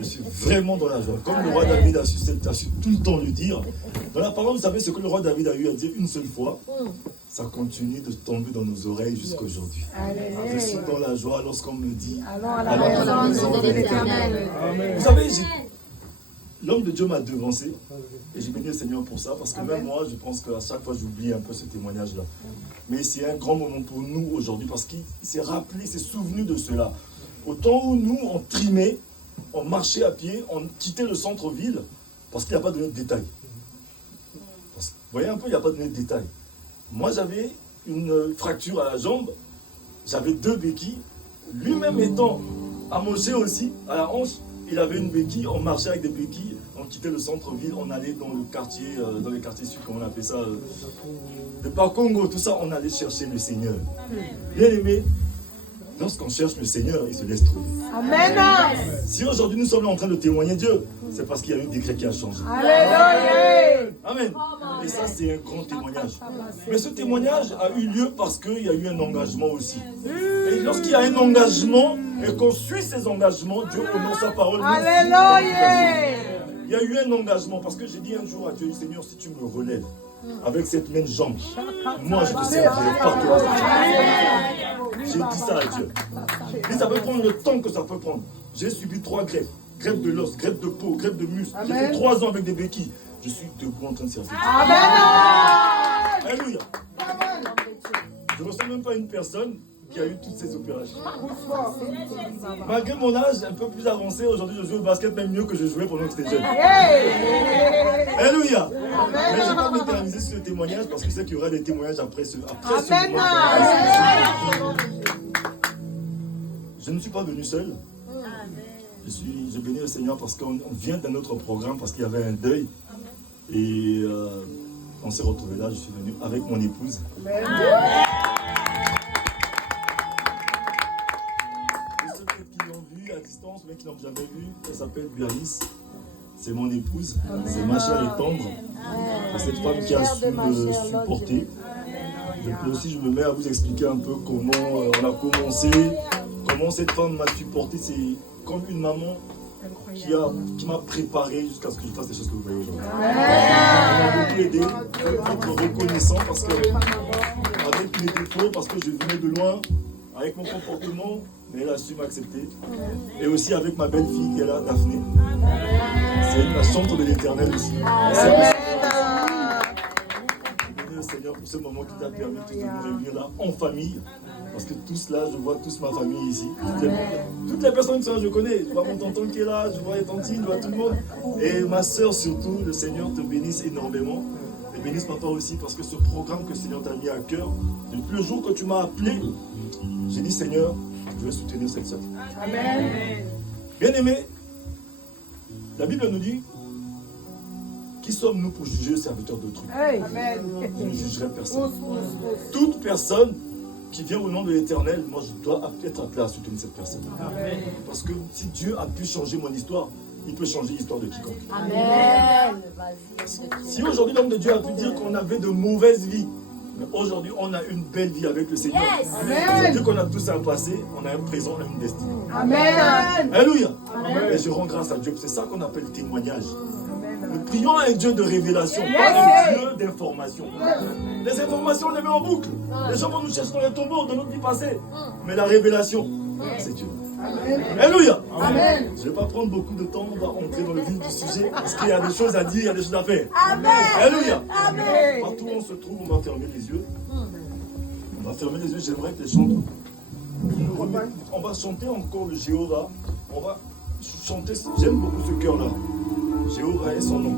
Je suis vraiment dans la joie. Comme le roi David a su tout le temps le dire. Dans la parole, vous savez ce que le roi David a eu à dire une seule fois. Ça continue de tomber dans nos oreilles jusqu'à aujourd'hui. Je suis dans la joie lorsqu'on me dit allons à la maison de l'Éternel. Vous savez, l'homme de Dieu m'a devancé et j'ai béni le Seigneur pour ça parce que même moi, je pense qu'à chaque fois, j'oublie un peu ce témoignage-là. Mais c'est un grand moment pour nous aujourd'hui parce qu'il s'est rappelé, il s'est souvenu de cela. Au temps où nous, on trimait, on marchait à pied, on quittait le centre-ville parce qu'il n'y a pas donné de détails. Vous voyez un peu, il n'y a pas donné de détails. Moi, j'avais une fracture à la jambe, j'avais 2 béquilles. Lui-même étant amoché aussi à la hanche, il avait une béquille, on marchait avec des béquilles, on quittait le centre-ville, on allait dans le quartier, dans les quartiers sud, comment on appelle ça, le Pakongo, tout ça, on allait chercher le Seigneur. Bien aimé, lorsqu'on cherche le Seigneur, il se laisse trouver. Amen. Si aujourd'hui nous sommes là en train de témoigner Dieu, c'est parce qu'il y a eu un décret qui a changé. Alléluia. Amen. Et ça, c'est un grand témoignage. Mais ce témoignage a eu lieu parce qu'il y a eu un engagement aussi. Et lorsqu'il y a un engagement et qu'on suit ces engagements, Dieu honore sa parole. Alléluia. Il y a eu un engagement parce que j'ai dit un jour à Dieu, Seigneur, si tu me relèves avec cette même jambe, moi je te servirai partout. J'ai dit ça à Dieu. Et ça peut prendre le temps que ça peut prendre. J'ai subi 3 greffes. Greffe de l'os, greffe de peau, greffe de muscle. J'ai fait 3 ans avec des béquilles. Je suis debout en train de servir. Amen. Alléluia. Je ne ressemble même pas à une personne qui a eu toutes ces opérations. Malgré mon âge un peu plus avancé, aujourd'hui je joue au basket même mieux que je jouais pendant que j'étais jeune. Alléluia. Mais je ne vais pas m'éterniser sur le témoignage parce que je sais qu'il y aura des témoignages après ce moment. Je ne suis pas venu seul. Je bénis le Seigneur parce qu'on vient d'un autre programme, parce qu'il y avait un deuil. Et on s'est retrouvés là, je suis venu avec mon épouse. Amen. Et ceux qui l'ont vu à distance, mais qui l'ont jamais vu, elle s'appelle Bialis. C'est mon épouse, c'est ma chère et tendre. C'est cette femme qui a su me supporter. Et aussi, je me mets à vous expliquer un peu comment on a commencé, comment cette femme m'a supporté. C'est comme une maman qui m'a préparé jusqu'à ce que je fasse les choses que vous voyez aujourd'hui. Elle m'a beaucoup aidé, être reconnaissant parce que, avec mes défauts, parce que je venais de loin, avec mon comportement, mais elle a su m'accepter. Et aussi avec ma belle-fille qui est là, Daphné. C'est la chambre de l'Éternel aussi. Seigneur, pour ce moment qui t'a permis de nous réunir là en famille. Parce que tous là, je vois tous ma famille ici. Toutes les personnes qui sont là, je connais. Je vois mon tonton qui est là, je vois les tantines, je vois tout le monde. Et ma soeur surtout, le Seigneur te bénisse énormément. Et bénisse papa aussi parce que ce programme que le Seigneur t'a mis à cœur, depuis le jour que tu m'as appelé, j'ai dit Seigneur, je vais soutenir cette soeur. Amen. Bien aimé, la Bible nous dit, qui sommes-nous pour juger le serviteur d'autrui? Je ne jugerai personne. Toute personne qui vient au nom de l'Éternel, moi je dois être appelé à soutenir cette personne. Amen. Parce que si Dieu a pu changer mon histoire, il peut changer l'histoire de quiconque. Amen. Si aujourd'hui l'homme de Dieu a pu dire qu'on avait de mauvaises vies, mais aujourd'hui on a une belle vie avec le Seigneur. Yes. Dieu qu'on a tous un passé, on a un présent, on a une destinée. Amen. Alléluia. Et je rends grâce à Dieu. C'est ça qu'on appelle témoignage. Nous prions à un Dieu de révélation, pas un Dieu d'information. Les informations, on les met en boucle. Les gens vont nous chercher dans les tombeaux de notre vie passée. Mais la révélation, c'est Dieu. Alléluia. Amen. Je ne vais pas prendre beaucoup de temps, on va entrer dans le vif du sujet, parce qu'il y a des choses à dire, il y a des choses à faire. Amen. Alléluia. Amen. Partout où on se trouve, on va fermer les yeux. On va fermer les yeux, j'aimerais que les chants. On va chanter encore le Jéhovah. On va chanter, j'aime beaucoup ce cœur-là. Jéhovah est son nom.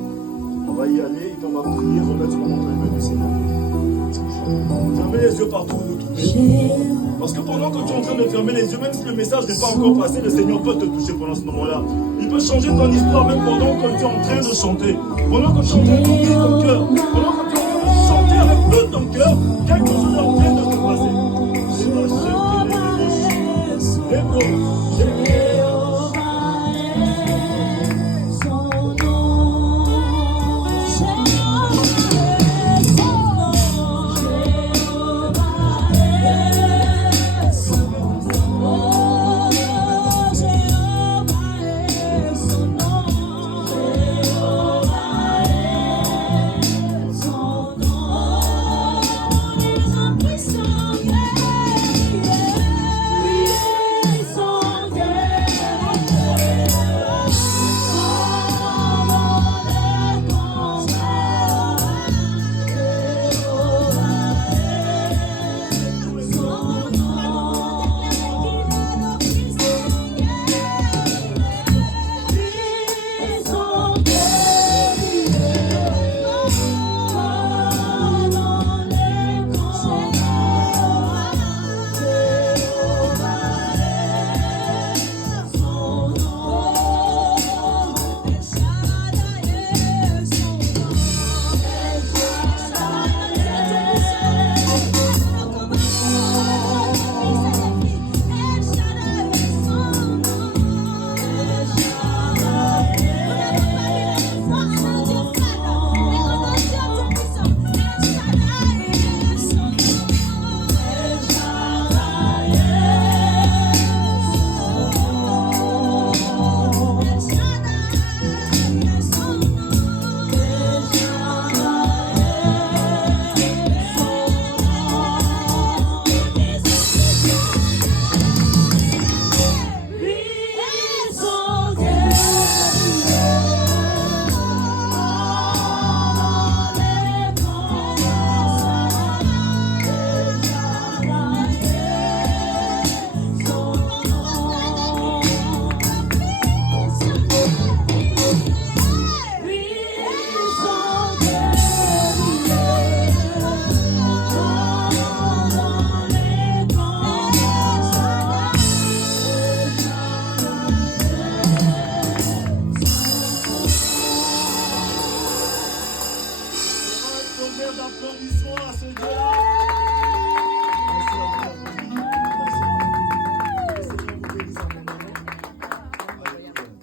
On va y aller et on va prier, remettre son nom dans les mains du Seigneur. Fermez les yeux partout où vous trouvez. Parce que pendant que tu es en train de fermer les yeux, même si le message n'est pas encore passé, le Seigneur peut te toucher pendant ce moment-là. Il peut changer ton histoire même pendant que tu es en train de chanter. Pendant que tu es en train de prier ton cœur. Pendant que tu es en train de chanter avec tout ton cœur, quelque chose est en train de te passer.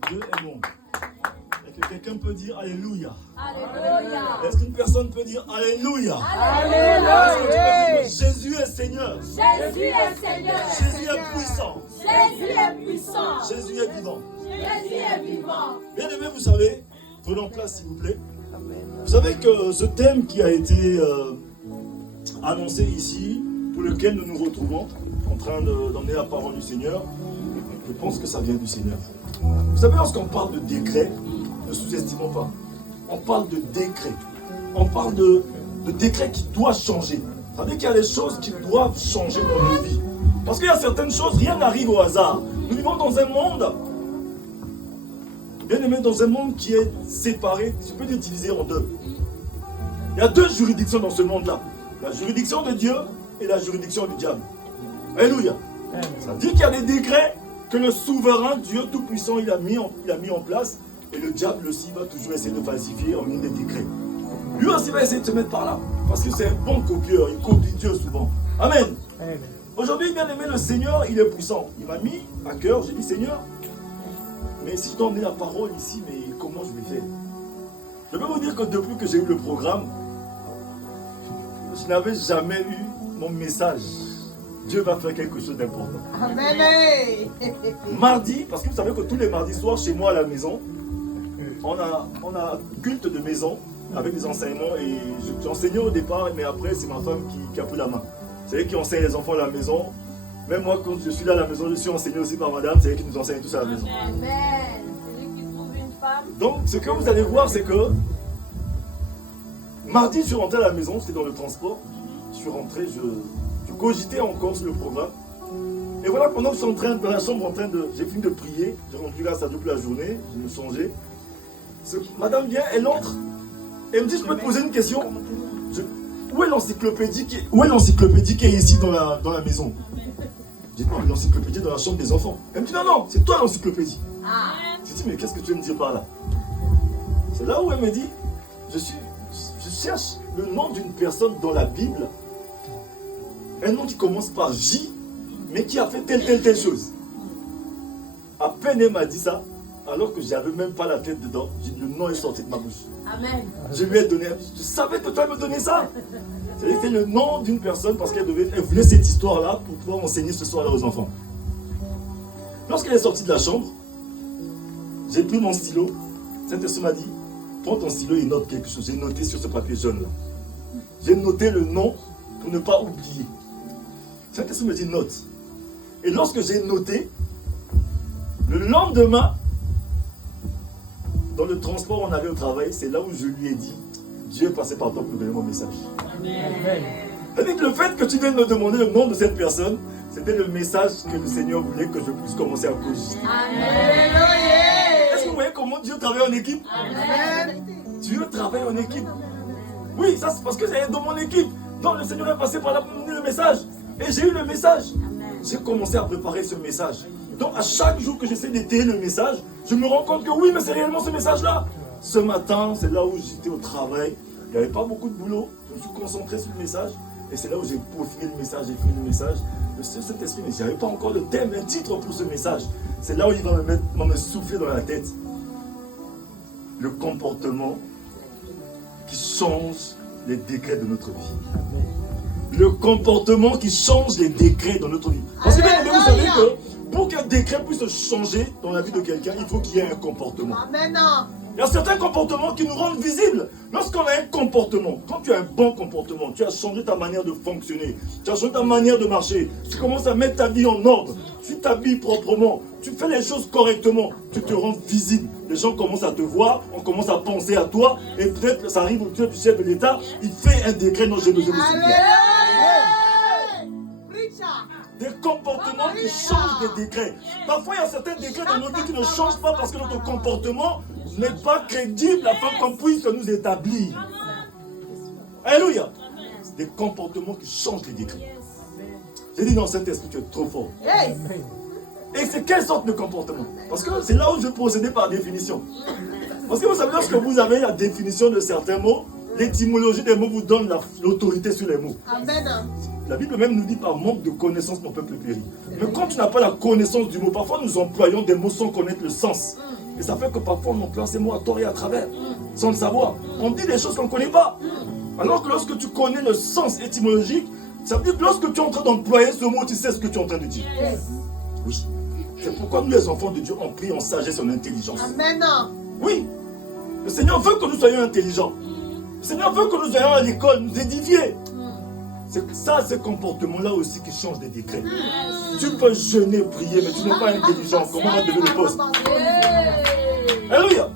Dieu est bon. Est-ce que quelqu'un peut dire Alléluia? Alléluia. Est-ce qu'une personne peut dire Alléluia? Alléluia. Est-ce que tu peux dire Jésus est Seigneur? Jésus est Seigneur. Jésus est puissant. Jésus est puissant. Jésus est vivant. Jésus est vivant. Bien aimé, vous savez, prenons place s'il vous plaît. Vous savez que ce thème qui a été annoncé ici, pour lequel nous nous retrouvons, en train d'emmener la parole du Seigneur, je pense que ça vient du Seigneur. Vous savez, lorsqu'on parle de décret, ne sous-estimons pas. On parle de décret. On parle de décret qui doit changer. Ça veut dire qu'il y a des choses qui doivent changer dans nos vies. Parce qu'il y a certaines choses, rien n'arrive au hasard. Nous vivons dans un monde, bien aimé, dans un monde qui est séparé, je peux le diviser en deux. Il y a deux juridictions dans ce monde-là. La juridiction de Dieu et la juridiction du diable. Alléluia. Ça veut dire qu'il y a des décrets que le souverain Dieu Tout-Puissant il a mis en place. Et le diable aussi va toujours essayer de falsifier en mis des décrets. Lui aussi va essayer de se mettre par là. Parce que c'est un bon copieur. Il copie Dieu souvent. Amen. Amen. Aujourd'hui, bien aimé, le Seigneur, il est puissant. Il m'a mis à cœur, j'ai dit Seigneur, mais si je dois emmener la parole ici, mais comment je vais faire? Je peux vous dire que depuis que j'ai eu le programme, je n'avais jamais eu mon message. Dieu va faire quelque chose d'important. Amen. Mardi, parce que vous savez que tous les mardis soirs, chez moi à la maison, on a culte de maison avec des enseignements. Et j'enseignais au départ, mais après, c'est ma femme qui a pris la main. C'est elle qui enseigne les enfants à la maison. Même moi, quand je suis là à la maison, je suis enseigné aussi par madame. C'est elle qui nous enseigne tous à la maison. Amen. C'est lui qui trouve une femme. Donc, ce que vous allez voir, c'est que mardi, je suis rentré à la maison, j'étais dans le transport. Je suis rentré, je cogitais encore sur le programme. Et voilà, pendant que je suis dans la chambre, j'ai fini de prier. J'ai rendu là, ça toute la journée, je me changeais. Madame vient, elle entre, elle me dit, je peux te poser une question? Où est l'encyclopédie qui est ici dans la maison? J'ai dit, non, mais l'encyclopédie est dans la chambre des enfants. Elle me dit, non, c'est toi l'encyclopédie. J'ai dit, mais qu'est-ce que tu veux me dire par là? C'est là où elle me dit, je cherche le nom d'une personne dans la Bible, un nom qui commence par J, mais qui a fait telle chose. À peine elle m'a dit ça, alors que je n'avais même pas la tête dedans, le nom est sorti de ma bouche. Amen. Je lui ai donné, je savais que toi me donnais ça. C'était le nom d'une personne parce qu'elle voulait cette histoire-là pour pouvoir enseigner ce soir-là aux enfants. Lorsqu'elle est sortie de la chambre, j'ai pris mon stylo. Saint-Esprit m'a dit, prends ton stylo et note quelque chose. J'ai noté sur ce papier jaune-là. J'ai noté le nom pour ne pas oublier. Saint-Esprit me dit, note. Et lorsque j'ai noté, le lendemain, dans le transport, on allait au travail, c'est là où je lui ai dit, Dieu est passé par toi pour donner mon message. Amen. C'est-à-dire que le fait que tu viennes me demander le nom de cette personne, c'était le message que le Seigneur voulait que je puisse commencer à cogiter. Amen. Est-ce que vous voyez comment Dieu travaille en équipe? Amen. Dieu travaille en équipe. Oui, ça c'est parce que c'est dans mon équipe. Donc le Seigneur est passé par là pour me donner le message. Et j'ai eu le message. J'ai commencé à préparer ce message. Donc à chaque jour que j'essaie d'étayer le message, je me rends compte que oui, mais c'est réellement ce message-là. Ce matin, c'est là où j'étais au travail. Il n'y avait pas beaucoup de boulot. Je me suis concentré sur le message. Et c'est là où j'ai peaufiné le message, j'ai fini le message. Le Saint-Esprit, mais je n'avais pas encore le thème, un titre pour ce message. C'est là où il va me souffler dans la tête. Le comportement qui change les décrets de notre vie. Le comportement qui change les décrets dans notre vie. Parce que vous savez que pour qu'un décret puisse changer dans la vie de quelqu'un, il faut qu'il y ait un comportement. Amen. Il y a certains comportements qui nous rendent visibles. Lorsqu'on a un comportement, quand tu as un bon comportement, tu as changé ta manière de fonctionner, tu as changé ta manière de marcher, tu commences à mettre ta vie en ordre, tu t'habilles proprement, tu fais les choses correctement, tu te rends visible. Les gens commencent à te voir, on commence à penser à toi, et peut-être ça arrive au Dieu du chef de l'État, il fait un décret dont j'ai besoin de soutenir. Des comportements qui changent des décrets. Parfois, il y a certains décrets dans notre vie qui ne changent pas parce que notre comportement n'est pas crédible afin qu'on puisse nous établir. Alléluia. Des comportements qui changent les décrets. J'ai dit, non, Saint-Esprit, tu es trop fort. Et c'est quelle sorte de comportement? Parce que c'est là où je vais procéder par définition. Parce que vous savez, lorsque vous avez la définition de certains mots, l'étymologie des mots vous donne l'autorité sur les mots. Amen. La Bible même nous dit par manque de connaissance mon peuple périt. Mais quand tu n'as pas la connaissance du mot, parfois nous employons des mots sans connaître le sens. Et ça fait que parfois on emploie ces mots à tort et à travers, sans le savoir. On dit des choses qu'on ne connaît pas. Alors que lorsque tu connais le sens étymologique, ça veut dire que lorsque tu es en train d'employer ce mot, tu sais ce que tu es en train de dire. Oui. C'est pourquoi nous, les enfants de Dieu, on prie en sagesse et en intelligence. Amen. Oui. Le Seigneur veut que nous soyons intelligents. Le Seigneur veut que nous ayons à l'école, nous édifier. C'est ça, ces comportements-là aussi qui changent des décrets. Tu peux jeûner, prier, mais tu n'es pas intelligent. Comment va devenir le poste? Alléluia.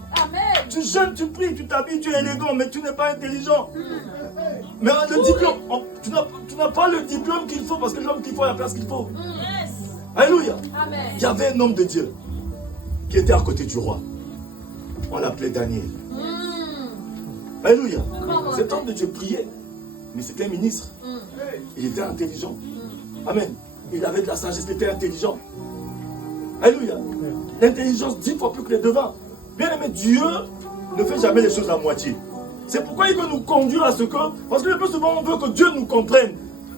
Tu jeûnes, tu pries, tu t'habilles, tu es élégant, mais tu n'es pas intelligent. Mais le diplôme, tu n'as pas le diplôme qu'il faut parce que l'homme qu'il faut a la place qu'il faut. Alléluia. Il y avait un homme de Dieu qui était à côté du roi. On l'appelait Daniel. Alléluia. Cet homme de Dieu priait, mais c'était un ministre. Il était intelligent. Amen. Il avait de la sagesse, il était intelligent. Alléluia. L'intelligence 10 fois plus que les devins. Bien aimé, Dieu ne fait jamais les choses à moitié. C'est pourquoi il veut nous conduire à ce que... Parce que le plus souvent, on veut que Dieu nous comprenne.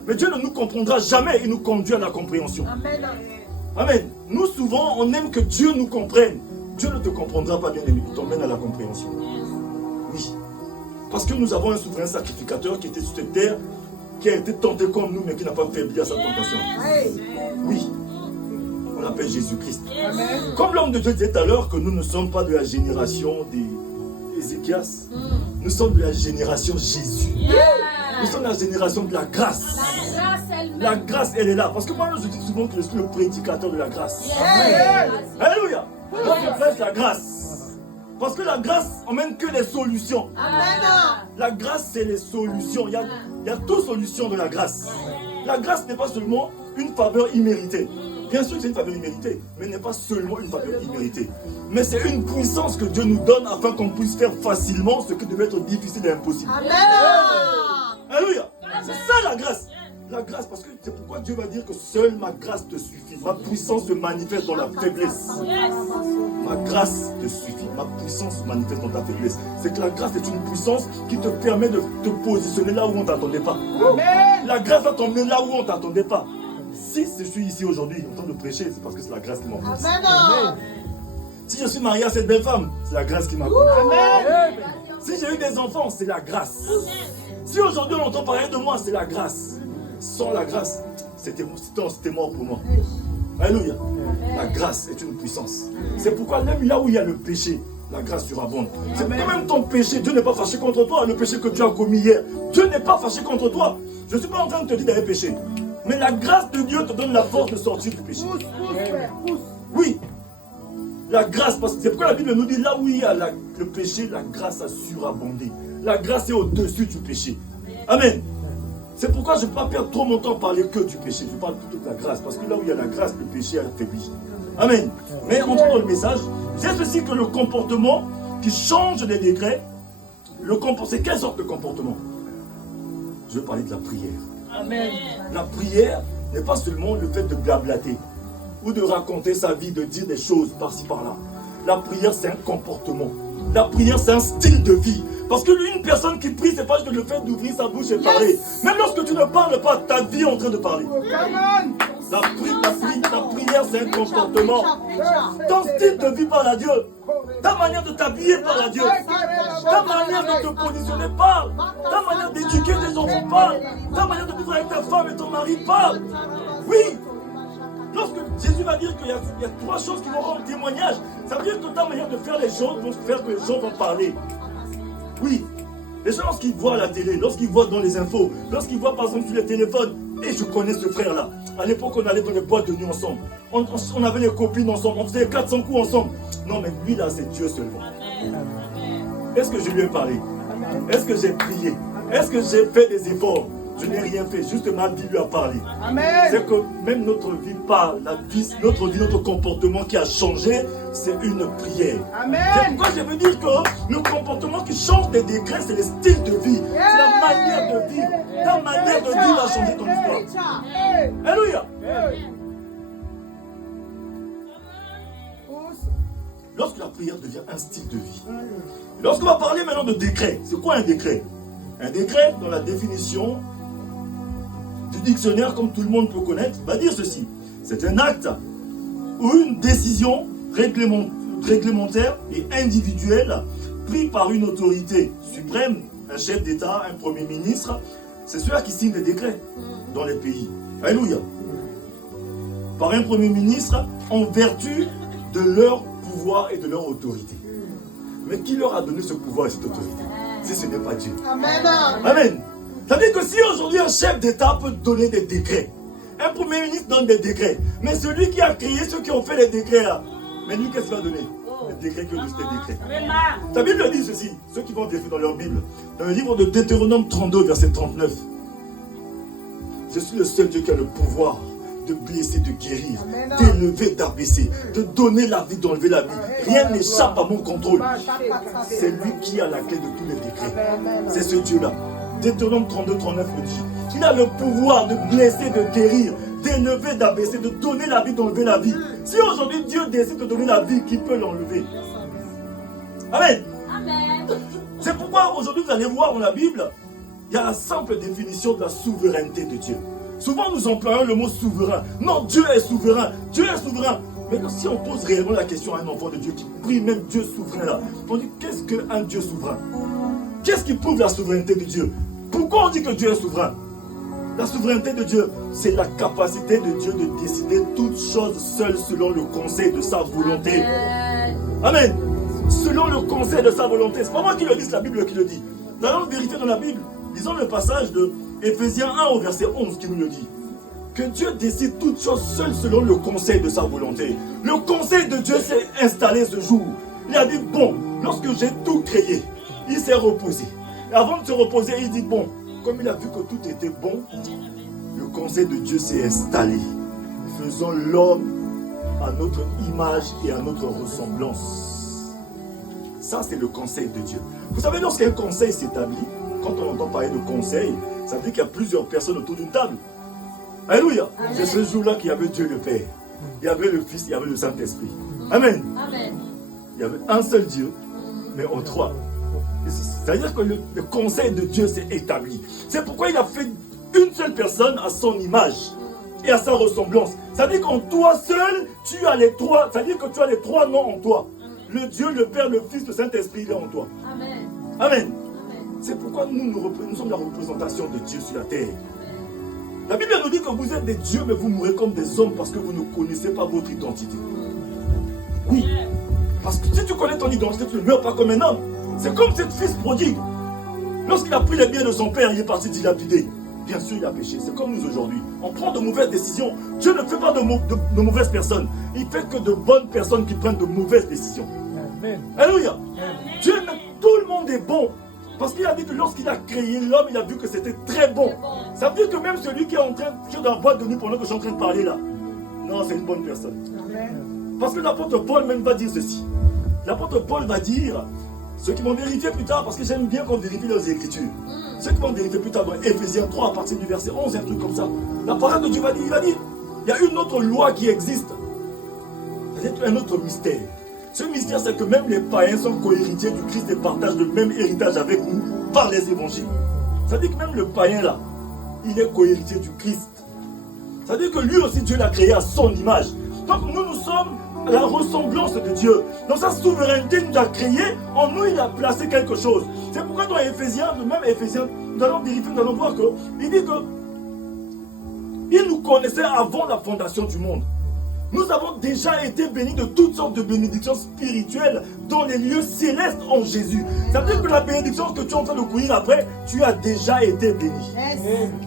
Mais Dieu ne nous comprendra jamais, il nous conduit à la compréhension. Amen. Amen. Nous, souvent, on aime que Dieu nous comprenne. Dieu ne te comprendra pas, bien aimé. Il t'emmène à la compréhension. Oui. Parce que nous avons un souverain sacrificateur qui était sur cette terre, qui a été tenté comme nous, mais qui n'a pas faibli à sa tentation. Oui. On l'appelle Jésus-Christ. Comme l'homme de Dieu disait tout à l'heure que nous ne sommes pas de la génération des Ézéchias. Nous sommes de la génération Jésus. Nous sommes de la génération de la grâce. La grâce, elle est là. Parce que moi, je dis souvent que je suis le prédicateur de la grâce. Alléluia. Moi, je prêche la grâce. Parce que la grâce emmène que les solutions. La grâce, c'est les solutions. Il y a toute solution de la grâce. La grâce n'est pas seulement une faveur imméritée. Bien sûr que c'est une faveur imméritée, mais n'est pas seulement une faveur imméritée. Mais c'est une puissance que Dieu nous donne afin qu'on puisse faire facilement ce qui devait être difficile et impossible. Alléluia. C'est ça la grâce. La grâce, parce que c'est pourquoi Dieu va dire que seule ma grâce te suffit. Ma puissance se manifeste dans la faiblesse. Ma grâce te suffit. Ma puissance se manifeste dans ta faiblesse. C'est que la grâce est une puissance qui te permet de te positionner là où on ne t'attendait pas. La grâce va t'emmener là où on ne t'attendait pas. Si je suis ici aujourd'hui en train de prêcher, c'est parce que c'est la grâce qui m'a poussé. Si je suis marié à cette belle femme, c'est la grâce qui m'a poussé. Si j'ai eu des enfants, c'est la grâce. Si aujourd'hui on entend parler de moi, c'est la grâce. Sans la grâce, c'était mort pour moi. Alléluia. La grâce est une puissance. C'est pourquoi même là où il y a le péché, la grâce surabonde. C'est quand même ton péché, Dieu n'est pas fâché contre toi. Le péché que tu as commis hier, Dieu n'est pas fâché contre toi. Je ne suis pas en train de te dire d'aller pécher. Mais la grâce de Dieu te donne la force de sortir du péché. Oui. La grâce, parce que c'est pourquoi la Bible nous dit là où il y a le péché, la grâce a surabondé. La grâce est au-dessus du péché. Amen. C'est pourquoi je ne vais pas perdre trop mon temps à parler que du péché. Je parle plutôt de la grâce. Parce que là où il y a la grâce, le péché affaibli. Amen. Mais entrons dans le message. C'est ceci que le comportement qui change les décrets, c'est quelle sorte de comportement? Je vais parler de la prière. Amen. La prière n'est pas seulement le fait de blablater ou de raconter sa vie, de dire des choses par-ci par-là. La prière, c'est un comportement. La prière, c'est un style de vie. Parce qu'une personne qui prie, c'est pas juste le fait d'ouvrir sa bouche et parler. Même lorsque tu ne parles pas, ta vie est en train de parler. La prière, c'est un comportement. Ton style de vie parle à Dieu. Ta manière de t'habiller parle à Dieu. Ta manière de te positionner parle. Ta manière d'éduquer tes enfants parle. Ta manière de vivre avec ta femme et ton mari parle. Oui. Lorsque Jésus va dire qu'il y a 3 choses qui vont rendre témoignage, ça veut dire que ta manière de faire les choses vont faire que les gens vont parler. Oui. Les gens, lorsqu'ils voient la télé, lorsqu'ils voient dans les infos, lorsqu'ils voient par exemple sur les téléphones, et je connais ce frère-là. À l'époque, on allait dans les boîtes de nuit ensemble. On avait les copines ensemble, on faisait 400 coups ensemble. Non, mais lui là, c'est Dieu seulement. Est-ce que je lui ai parlé? Est-ce que j'ai prié? Est-ce que j'ai fait des efforts? Je n'ai rien fait, juste ma vie lui a parlé. C'est que même notre vie parle, notre comportement qui a changé, c'est une prière. C'est pourquoi je veux dire que le comportement qui change des décrets, c'est le style de vie, c'est la manière de vivre. Ta manière de vivre a changé ton histoire. Alléluia. Lorsque la prière devient un style de vie. Lorsqu'on va parler maintenant de décret, c'est quoi un décret? Un décret, dans la définition du dictionnaire, comme tout le monde peut connaître, va dire ceci. C'est un acte ou une décision réglementaires et individuels pris par une autorité suprême, un chef d'État, un premier ministre. C'est ceux-là qui signent des décrets dans les pays. Alléluia. Par un premier ministre en vertu de leur pouvoir et de leur autorité. Mais qui leur a donné ce pouvoir et cette autorité? Si ce n'est pas Dieu. Amen. Amen. Ça veut dire que si aujourd'hui un chef d'État peut donner des décrets, un premier ministre donne des décrets, mais celui qui a créé ceux qui ont fait les décrets là, mais lui qu'est-ce qu'il va donner? Les décrets que juste les décrets. La Bible dit ceci, ceux qui vont vérifier dans leur Bible, dans le livre de Deutéronome 32, verset 39. Je suis le seul Dieu qui a le pouvoir de blesser, de guérir, d'élever, d'abaisser, de donner la vie, d'enlever la vie. Rien n'échappe à mon contrôle. C'est lui qui a la clé de tous les décrets. C'est ce Dieu-là. Deutéronome 32, 39 me dit qu'il a le pouvoir de blesser, de guérir, d'élever, d'abaisser, de donner la vie, d'enlever la vie. Si aujourd'hui Dieu décide de donner la vie, qui peut l'enlever? Amen. C'est pourquoi aujourd'hui vous allez voir dans la Bible, il y a la simple définition de la souveraineté de Dieu. Souvent nous employons le mot souverain. Non, Dieu est souverain. Dieu est souverain. Mais si on pose réellement la question à un enfant de Dieu qui prie même Dieu souverain là, on dit qu'est-ce qu'un Dieu souverain? Qu'est-ce qui prouve la souveraineté de Dieu? Pourquoi on dit que Dieu est souverain? La souveraineté de Dieu, c'est la capacité de Dieu de décider toutes choses seul selon le conseil de sa volonté. Amen. Selon le conseil de sa volonté. C'est pas moi qui le dis, c'est la Bible qui le dit. Nous allons vérifier dans la Bible. Lisons le passage de Éphésiens 1 au verset 11 qui nous le dit. Que Dieu décide toutes choses seul selon le conseil de sa volonté. Le conseil de Dieu s'est installé ce jour. Il a dit, bon, lorsque j'ai tout créé, il s'est reposé. Et avant de se reposer, il dit, bon, comme il a vu que tout était bon, le conseil de Dieu s'est installé. Faisons l'homme à notre image et à notre ressemblance. Ça, c'est le conseil de Dieu. Vous savez, lorsqu'un conseil s'établit, quand on entend parler de conseil, ça veut dire qu'il y a plusieurs personnes autour d'une table. Alléluia. C'est ce jour-là qu'il y avait Dieu le Père. Il y avait le Fils, il y avait le Saint-Esprit. Amen. Il y avait un seul Dieu, mais en trois. C'est-à-dire que le conseil de Dieu s'est établi. C'est pourquoi il a fait une seule personne à son image et à sa ressemblance. C'est-à-dire qu'en toi seul, tu as les trois. C'est-à-dire que tu as les trois noms en toi. Le Dieu, le Père, le Fils, le Saint-Esprit, il est en toi. Amen. Amen. C'est pourquoi nous sommes la représentation de Dieu sur la terre. La Bible nous dit que vous êtes des dieux, mais vous mourrez comme des hommes parce que vous ne connaissez pas votre identité. Oui. Parce que si tu connais ton identité, tu ne meurs pas comme un homme. C'est comme cet fils prodigue. Lorsqu'il a pris les biens de son père, il est parti dilapider. Bien sûr, il a péché. C'est comme nous aujourd'hui. On prend de mauvaises décisions. Dieu ne fait pas de mauvaises personnes. Il fait que de bonnes personnes qui prennent de mauvaises décisions. Amen. Alléluia. Dieu, tout le monde est bon. Parce qu'il a dit que lorsqu'il a créé l'homme, il a vu que c'était très bon. Ça veut dire que même celui qui est dans la boîte de nuit pendant que je suis en train de parler là, non, c'est une bonne personne. Amen. Parce que l'apôtre Paul même va dire ceci. L'apôtre Paul va dire, ceux qui vont vérifier plus tard, parce que j'aime bien qu'on vérifie leurs écritures. Ceux qui vont vérifier plus tard dans Éphésiens 3, à partir du verset 11, un truc comme ça. La parole de Dieu va dire, il y a une autre loi qui existe. C'est un autre mystère. Ce mystère, c'est que même les païens sont co-héritiers du Christ et partagent le même héritage avec nous par les évangiles. Ça veut dire que même le païen là, il est co-héritier du Christ. Ça veut dire que lui aussi, Dieu l'a créé à son image. Donc nous sommes la ressemblance de Dieu. Dans sa souveraineté, il nous a créé, en nous, il a placé quelque chose. C'est pourquoi dans Éphésiens, même Éphésiens, nous allons vérifier, nous allons voir qu'il dit que il nous connaissait avant la fondation du monde. Nous avons déjà été bénis de toutes sortes de bénédictions spirituelles dans les lieux célestes en Jésus. Ça veut dire que la bénédiction que tu es en train de courir après, tu as déjà été béni.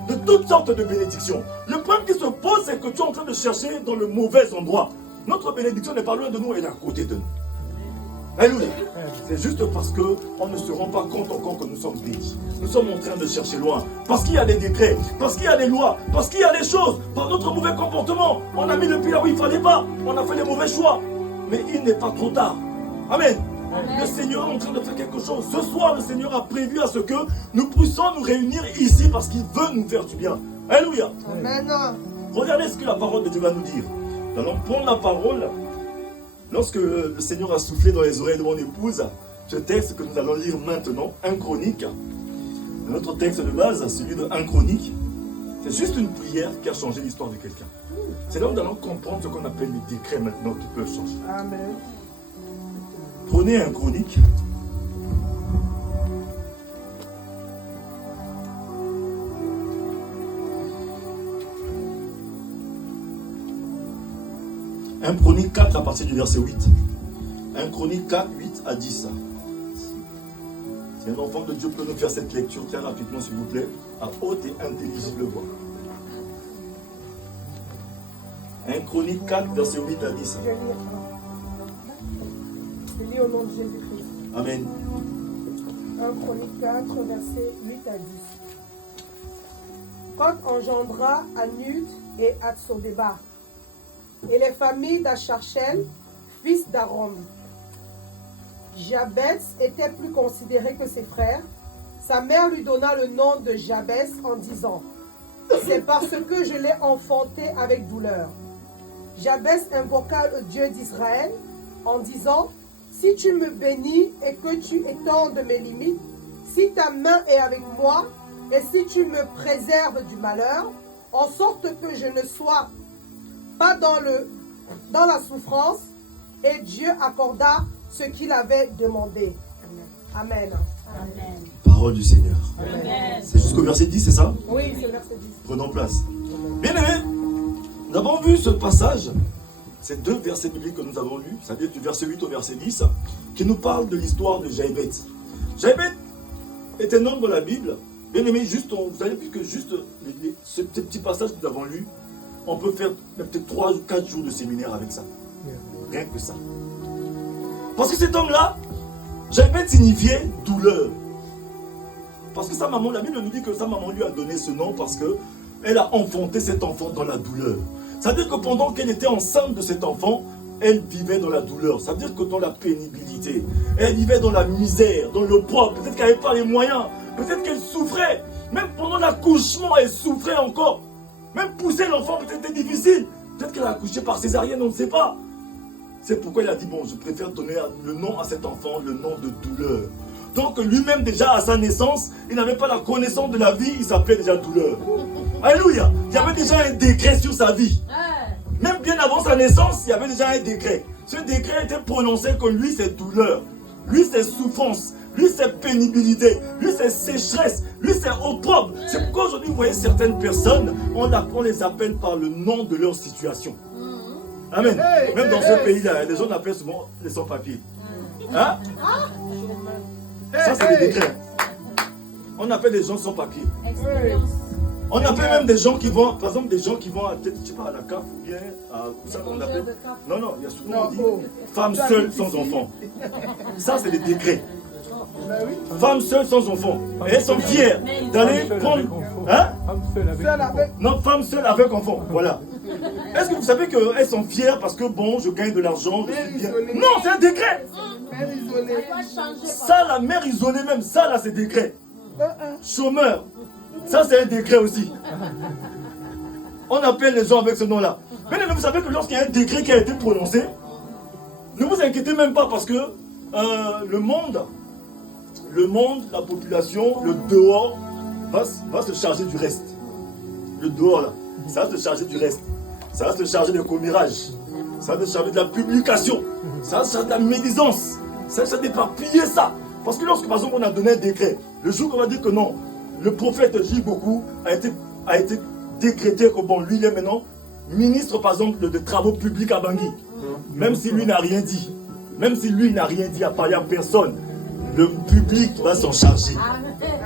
De toutes sortes de bénédictions. Le problème qui se pose, c'est que tu es en train de chercher dans le mauvais endroit. Notre bénédiction n'est pas loin de nous, elle est à côté de nous. Alléluia. C'est juste parce qu'on ne se rend pas compte encore que nous sommes bénis. Nous sommes en train de chercher loin. Parce qu'il y a des décrets, parce qu'il y a des lois, parce qu'il y a des choses. Par notre mauvais comportement, on a mis le pied là où il ne fallait pas. On a fait les mauvais choix. Mais il n'est pas trop tard. Amen. Le Seigneur est en train de faire quelque chose. Ce soir, le Seigneur a prévu à ce que nous puissions nous réunir ici parce qu'il veut nous faire du bien. Alléluia. Amen. Regardez ce que la parole de Dieu va nous dire. Nous allons prendre la parole. Lorsque le Seigneur a soufflé dans les oreilles de mon épouse, ce texte que nous allons lire maintenant, 1 Chronique, notre texte de base, celui de 1 Chronique, c'est juste une prière qui a changé l'histoire de quelqu'un. C'est là où nous allons comprendre ce qu'on appelle les décrets maintenant qui peuvent changer. Amen. Prenez un Chronique. Un Chronique 4 à partir du verset 8. Un Chronique 4, 8 à 10. Si un enfant de Dieu peut nous faire cette lecture très rapidement, s'il vous plaît, à haute et intelligible voix. Un Chronique 4, verset 8 à 10. Je lis au nom de Jésus-Christ. Amen. 1 Chronique 4, verset 8 à 10. Quand engendra Anud et Atsobeba, et les familles d'Acharchel, fils d'Aaron. Jabès était plus considéré que ses frères. Sa mère lui donna le nom de Jabès en disant, c'est parce que je l'ai enfanté avec douleur. Jabès invoqua le Dieu d'Israël en disant, si tu me bénis et que tu étendes mes limites, si ta main est avec moi et si tu me préserves du malheur, en sorte que je ne sois pas dans la souffrance, et Dieu accorda ce qu'il avait demandé. Amen. Amen. Parole du Seigneur. Amen. C'est jusqu'au verset 10, c'est ça? Oui, c'est le verset 10. Prenons place. Bien aimé, nous avons vu ce passage, ces deux versets bibliques que nous avons lus, c'est-à-dire du verset 8 au verset 10, qui nous parlent de l'histoire de Jaébet. Jaébet est un homme dans la Bible. Bien aimé, juste, vous avez vu que juste ce petit passage que nous avons lu, on peut faire peut-être 3 ou 4 jours de séminaire avec ça. Rien que ça. Parce que cet homme-là, Jaébet signifiait douleur. Parce que sa maman, la Bible nous dit que sa maman lui a donné ce nom parce qu'elle a enfanté cet enfant dans la douleur. C'est-à-dire que pendant qu'elle était enceinte de cet enfant, elle vivait dans la douleur. C'est-à-dire que dans la pénibilité, elle vivait dans la misère, dans le poids. Peut-être qu'elle n'avait pas les moyens. Peut-être qu'elle souffrait. Même pendant l'accouchement, elle souffrait encore. Même pousser l'enfant peut-être était difficile. Peut-être qu'elle a accouché par césarienne, on ne sait pas. C'est pourquoi il a dit, bon, je préfère donner le nom à cet enfant, le nom de douleur. Donc lui-même déjà à sa naissance, il n'avait pas la connaissance de la vie, il s'appelait déjà douleur. Alléluia. Il y avait déjà un décret sur sa vie. Même bien avant sa naissance, il y avait déjà un décret. Ce décret était prononcé que lui c'est douleur, lui c'est souffrance, lui c'est pénibilité, lui c'est sécheresse, lui c'est opprobre. C'est pourquoi aujourd'hui vous voyez certaines personnes, on les appelle par le nom de leur situation. Amen. Même dans ce pays-là, les gens appellent souvent les sans-papiers. Hein? Ça c'est le décret. On appelle les gens sans-papiers. On appelle même des gens qui vont, par exemple des gens qui vont peut-être, je sais pas, à la CAF ou bien à ça qu'on appelle. Non, non, il y a souvent on dit femmes seules sans enfants. Ça c'est des décrets. Femmes seules sans enfants. Et elles sont fières d'aller prendre. Hein? Non, femmes seules avec enfants. Voilà. Est-ce que vous savez qu'elles sont fières parce que bon, je gagne de l'argent, je suis bien. Non, c'est un décret. Ça, la mère isolée même, ça là c'est décret. Chômeur. Ça, c'est un décret aussi. On appelle les gens avec ce nom-là. Mais vous savez que lorsqu'il y a un décret qui a été prononcé, ne vous inquiétez même pas parce que le monde, la population, le dehors, va se charger du reste. Le dehors, là, ça va se charger du reste. Ça va se charger des commérages. Ça va se charger de la publication. Ça va se charger de la médisance. Ça va se charger d'éparpiller ça. Parce que lorsque, par exemple, on a donné un décret, le jour qu'on va dire que non, le prophète J. Beaucoup a été décrété que bon, lui, il est maintenant ministre, par exemple, de travaux publics à Bangui. Même si lui n'a rien dit. Même si lui n'a rien dit à parler à personne. Le public va s'en charger.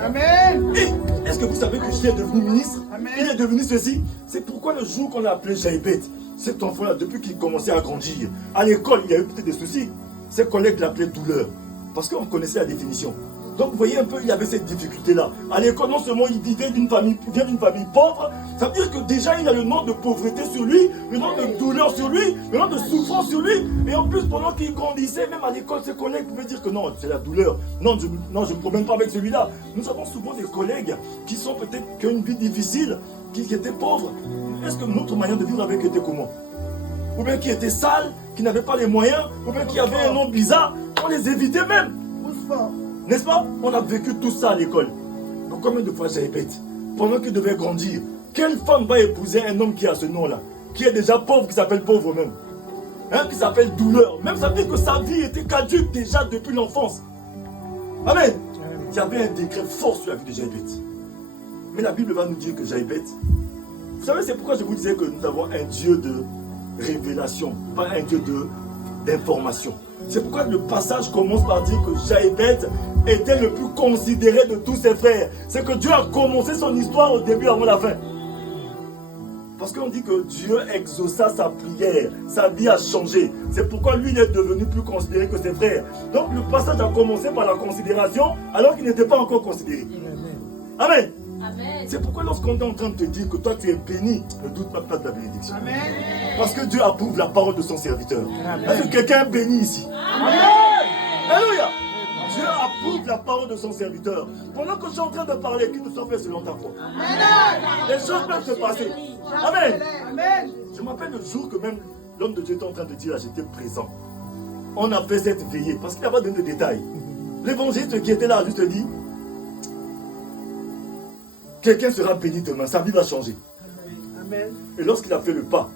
Amen. Et est-ce que vous savez que J est devenu ministre? Amen. Il est devenu ceci. C'est pourquoi le jour qu'on a appelé Jaébet, cet enfant-là, depuis qu'il commençait à grandir, à l'école, il y a eu peut-être des soucis. Ses collègues l'appelaient douleur. Parce qu'on connaissait la définition. Donc vous voyez un peu, il y avait cette difficulté-là. À l'école, non seulement il vient d'une famille pauvre, ça veut dire que déjà il a le nom de pauvreté sur lui, le nom de douleur sur lui, le nom de souffrance sur lui. Et en plus, pendant qu'il grandissait, même à l'école, ses collègues pouvaient dire que non, c'est la douleur. Non, je ne me promène pas avec celui-là. Nous avons souvent des collègues qui sont peut-être qui ont une vie difficile, qui étaient pauvres. Est-ce que notre manière de vivre avec était comment? Ou bien qui étaient sales, qui n'avaient pas les moyens, ou bien qui avaient un nom bizarre, on les évitait même. N'est-ce pas? On a vécu tout ça à l'école. Donc combien de fois j'ai répété? Pendant qu'il devait grandir, quelle femme va épouser un homme qui a ce nom-là? Qui est déjà pauvre, qui s'appelle pauvre même? qui s'appelle douleur. Même ça veut dire que sa vie était caduque déjà depuis l'enfance. Amen. Il y avait un décret fort sur la vie de Jaïbet. Mais la Bible va nous dire que Jaïbet, vous savez, c'est pourquoi je vous disais que nous avons un Dieu de révélation, pas un Dieu d'information. C'est pourquoi le passage commence par dire que Jaïbet était le plus considéré de tous ses frères. C'est que Dieu a commencé son histoire au début avant la fin. Parce qu'on dit que Dieu exauça sa prière, sa vie a changé. C'est pourquoi lui il est devenu plus considéré que ses frères. Donc le passage a commencé par la considération alors qu'il n'était pas encore considéré. Amen. Amen. C'est pourquoi lorsqu'on est en train de te dire que toi tu es béni, ne doute pas de la bénédiction. Amen. Parce que Dieu approuve la parole de son serviteur. Amen. Est-ce que quelqu'un est béni ici? Amen. Alléluia. Dieu approuve la parole de son serviteur. Pendant que je suis en train de parler, qu'il nous soit fait selon ta foi. Les choses peuvent se passer. Amen. Amen. Je m'appelle le jour que même l'homme de Dieu était en train de dire, là, j'étais présent. On a fait cette veillée, parce qu'il n'a pas donné de détails. L'évangéliste qui était là, juste dit, quelqu'un sera béni demain, sa vie va changer. Amen. Et lorsqu'il a fait le pas,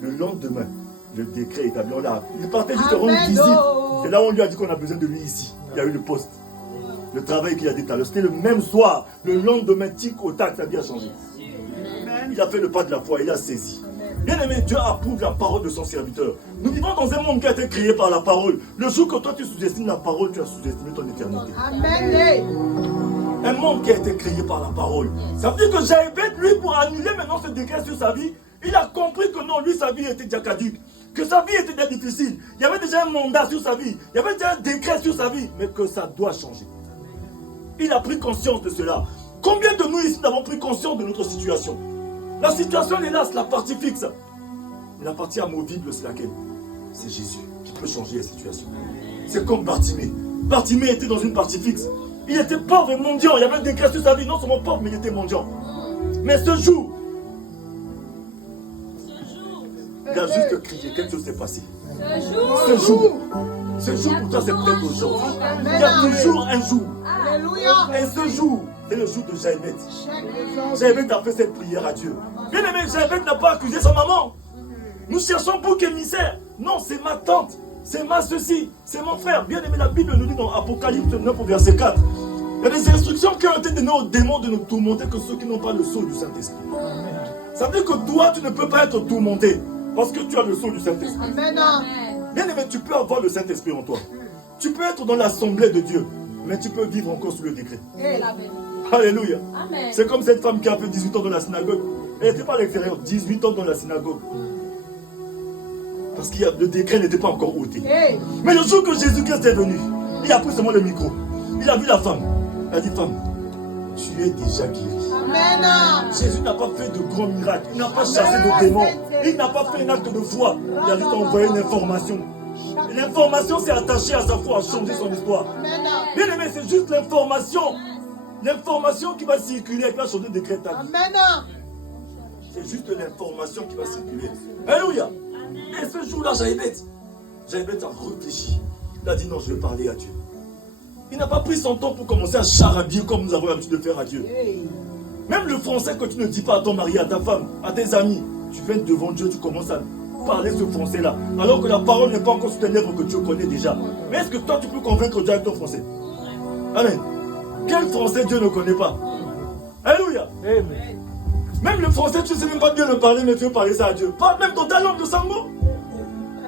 le lendemain, le décret établi, il partait juste rendre visite. C'est là où on lui a dit qu'on a besoin de lui ici. Il y a eu le poste. Le travail qu'il a dit tout à l'heure. C'était le même soir, le lendemain, tic au tac, sa vie a changé. Il a fait le pas de la foi, il a saisi. Bien aimé, Dieu approuve la parole de son serviteur. Nous vivons dans un monde qui a été créé par la parole. Le jour que toi tu sous-estimes la parole, tu as sous-estimé ton éternité. Amen. Un monde qui a été créé par la parole. Ça veut dire que Jaïbet, lui, pour annuler maintenant ce décret sur sa vie, il a compris que non, lui, sa vie était déjà caduque. Que sa vie était déjà difficile. Il y avait déjà un mandat sur sa vie. Il y avait déjà un décret sur sa vie. Mais que ça doit changer. Il a pris conscience de cela. Combien de nous ici n'avons pris conscience de notre situation? La situation, elle est là, c'est la partie fixe. Mais la partie amovible, c'est laquelle? C'est Jésus qui peut changer les situations. C'est comme Bartimée. Bartimée était dans une partie fixe. Il était pauvre et mendiant. Il y avait un décret sur sa vie. Non seulement pauvre, mais il était mendiant. Mais ce jour, il a juste crié. Quelque chose s'est passé. Ce jour pour toi, c'est peut-être aujourd'hui. Il y a toujours un jour. Alléluia. Et ce jour, c'est le jour de Jaïbet. Jaïbet a fait cette prière à Dieu. Bien aimé, Jaïbet n'a pas accusé sa maman. Nous cherchons bouc émissaire. Non, c'est ma tante. C'est ma ceci. C'est mon frère. Bien aimé, la Bible nous dit dans Apocalypse 9 au verset 4. Il y a des instructions qui ont été données aux démons de ne tourmenter que ceux qui n'ont pas le sceau du Saint-Esprit. Ça veut dire que toi, tu ne peux pas être tourmenté parce que tu as le sceau du Saint-Esprit. Amen. Bien aimé, tu peux avoir le Saint-Esprit en toi. Tu peux être dans l'assemblée de Dieu, mais tu peux vivre encore sous le décret. Alléluia. C'est comme cette femme qui a fait 18 ans dans la synagogue. Elle n'était pas à l'extérieur, 18 ans dans la synagogue. Parce que le décret n'était pas encore ôté. Mais le jour que Jésus-Christ est venu, il a pris seulement le micro. Il a vu la femme. Il a dit, femme, tu es déjà guérie. Amen. Jésus n'a pas fait de grands miracles. Il n'a pas chassé de démons. Il n'a pas fait un acte de foi. Il a juste envoyé une information. Et l'information s'est attachée à sa foi, a changé son histoire. Bien aimé, c'est juste l'information. L'information qui va circuler, qui va changer de décret. Amen. C'est juste l'information qui va circuler. Alléluia. Et ce jour-là, Jaïbet a réfléchi. Il a dit non, je vais parler à Dieu. Il n'a pas pris son temps pour commencer à charabiller comme nous avons l'habitude de faire à Dieu. Même le français que tu ne dis pas à ton mari, à ta femme, à tes amis, tu viens devant Dieu, tu commences à parler ce français-là. Alors que la parole n'est pas encore sur tes lèvres que Dieu connaît déjà. Mais est-ce que toi tu peux convaincre Dieu avec ton français? Amen. Quel français Dieu ne connaît pas? Alléluia. Même le français, tu ne sais même pas bien le parler, mais tu veux parler ça à Dieu. Parle même dans ta langue de Sango.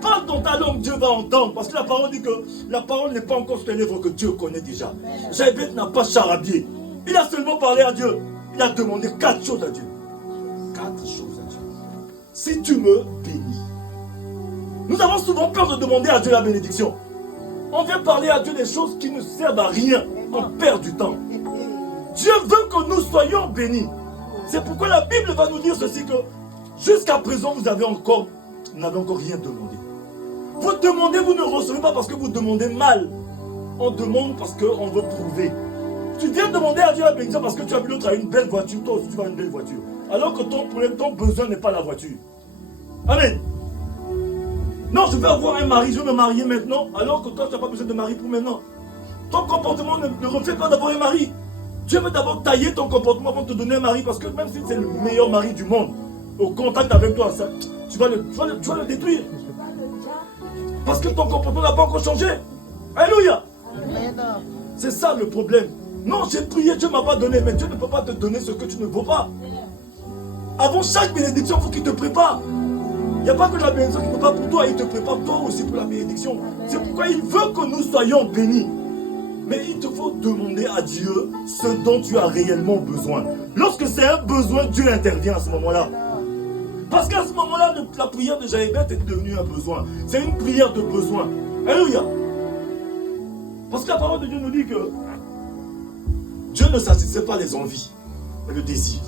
Parle dans ta langue, Dieu va entendre. Parce que la parole dit que la parole n'est pas encore sur tes lèvres que Dieu connaît déjà. Jaïbet n'a pas charabillé. Il a seulement parlé à Dieu. Il a demandé 4 choses à Dieu. 4 choses à Dieu. Si tu me bénis. Nous avons souvent peur de demander à Dieu la bénédiction. On vient parler à Dieu des choses qui ne servent à rien. On perd du temps. Dieu veut que nous soyons bénis. C'est pourquoi la Bible va nous dire ceci, que jusqu'à présent, vous n'avez encore rien demandé. Vous demandez, vous ne recevez pas parce que vous demandez mal. On demande parce qu'on veut prouver. Tu viens demander à Dieu la bénédiction parce que tu as vu l'autre a une belle voiture, toi aussi tu vas une belle voiture. Alors que ton problème, ton besoin n'est pas la voiture. Amen. Non, je veux avoir un mari, je veux me marier maintenant, alors que toi tu n'as pas besoin de mari pour maintenant. Ton comportement ne reflète pas d'avoir un mari. Dieu veut d'abord tailler ton comportement avant de te donner un mari, parce que même si c'est le meilleur mari du monde, au contact avec toi, ça, tu vas le détruire. Parce que ton comportement n'a pas encore changé. Alléluia. Amen. C'est ça le problème. Non, j'ai prié, Dieu ne m'a pas donné, mais Dieu ne peut pas te donner ce que tu ne veux pas. Avant chaque bénédiction, il faut qu'il te prépare. Il n'y a pas que la bénédiction qui ne prépare pour toi, il te prépare toi aussi pour la bénédiction. C'est pourquoi il veut que nous soyons bénis. Mais il te faut demander à Dieu ce dont tu as réellement besoin. Lorsque c'est un besoin, Dieu intervient à ce moment-là. Parce qu'à ce moment-là, la prière de Jaébet est devenue un besoin. C'est une prière de besoin. Alléluia. Parce que la parole de Dieu nous dit que Dieu ne satisfait pas les envies, mais le désir.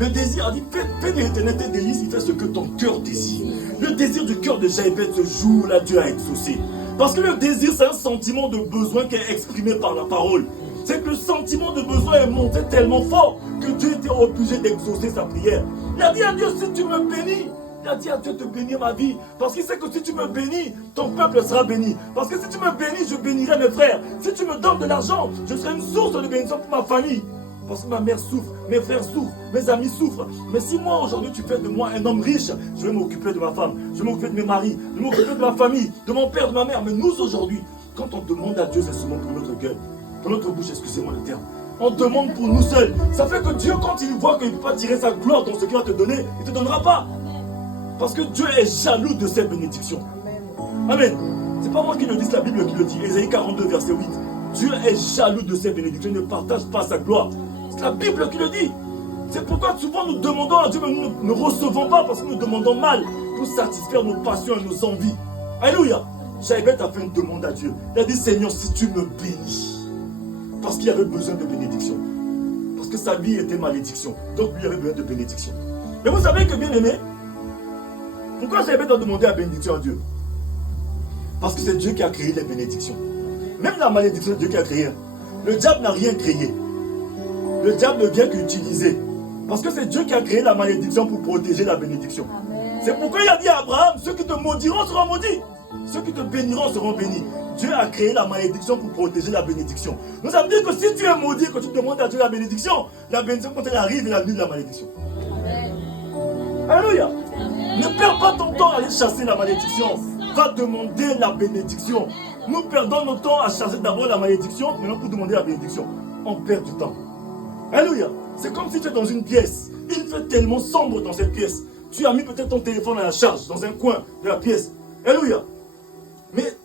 Le désir, a dit, fais de l'éternel tes délices, il fait ce que ton cœur désire. Le désir du cœur de Jaébet, ce jour-là, Dieu a exaucé. Parce que le désir, c'est un sentiment de besoin qui est exprimé par la parole. C'est que le sentiment de besoin est monté tellement fort que Dieu était obligé d'exaucer sa prière. Il a dit à Dieu, si tu me bénis, il a dit à Dieu de bénir ma vie. Parce qu'il sait que si tu me bénis, ton peuple sera béni. Parce que si tu me bénis, je bénirai mes frères. Si tu me donnes de l'argent, je serai une source de bénédiction pour ma famille. Parce que ma mère souffre, mes frères souffrent, mes amis souffrent. Mais si moi aujourd'hui tu fais de moi un homme riche, je vais m'occuper de ma femme, je vais m'occuper de mes maris, je vais m'occuper de ma famille, de mon père, de ma mère. Mais nous aujourd'hui, quand on demande à Dieu, c'est souvent pour notre gueule, pour notre bouche, excusez-moi le terme. On demande pour nous seuls. Ça fait que Dieu, quand il voit qu'il ne peut pas tirer sa gloire dans ce qu'il va te donner, il ne te donnera pas. Parce que Dieu est jaloux de ses bénédictions. Amen. C'est pas moi qui le dis, c'est la Bible qui le dit. Ésaïe 42, verset 8. Dieu est jaloux de ses bénédictions, il ne partage pas sa gloire. C'est la Bible qui le dit. C'est pourquoi souvent nous demandons à Dieu, mais nous ne recevons pas parce que nous demandons mal pour satisfaire nos passions et nos envies. Alléluia. Jaébet a fait une demande à Dieu. Il a dit, Seigneur, si tu me bénis, parce qu'il avait besoin de bénédiction. Parce que sa vie était malédiction. Donc lui avait besoin de bénédiction. Mais vous savez que, bien aimé, pourquoi Jaébet doit demander la bénédiction à Dieu? Parce que c'est Dieu qui a créé les bénédictions. Même la malédiction, c'est Dieu qui a créé. Le diable n'a rien créé. Le diable ne vient qu'utiliser. Parce que c'est Dieu qui a créé la malédiction pour protéger la bénédiction. C'est pourquoi il a dit à Abraham, ceux qui te maudiront seront maudits. Ceux qui te béniront seront bénis. Dieu a créé la malédiction pour protéger la bénédiction. Donc ça veut dire que si tu es maudit, que tu demandes à Dieu la bénédiction quand elle arrive, elle annule la malédiction. Alléluia. Ne perds pas ton temps à aller chasser la malédiction. Va demander la bénédiction. Nous perdons notre temps à chasser d'abord la malédiction, maintenant pour demander la bénédiction. On perd du temps. Alléluia. C'est comme si tu es dans une pièce. Il fait tellement sombre dans cette pièce. Tu as mis peut-être ton téléphone à la charge, dans un coin de la pièce. Alléluia. Mais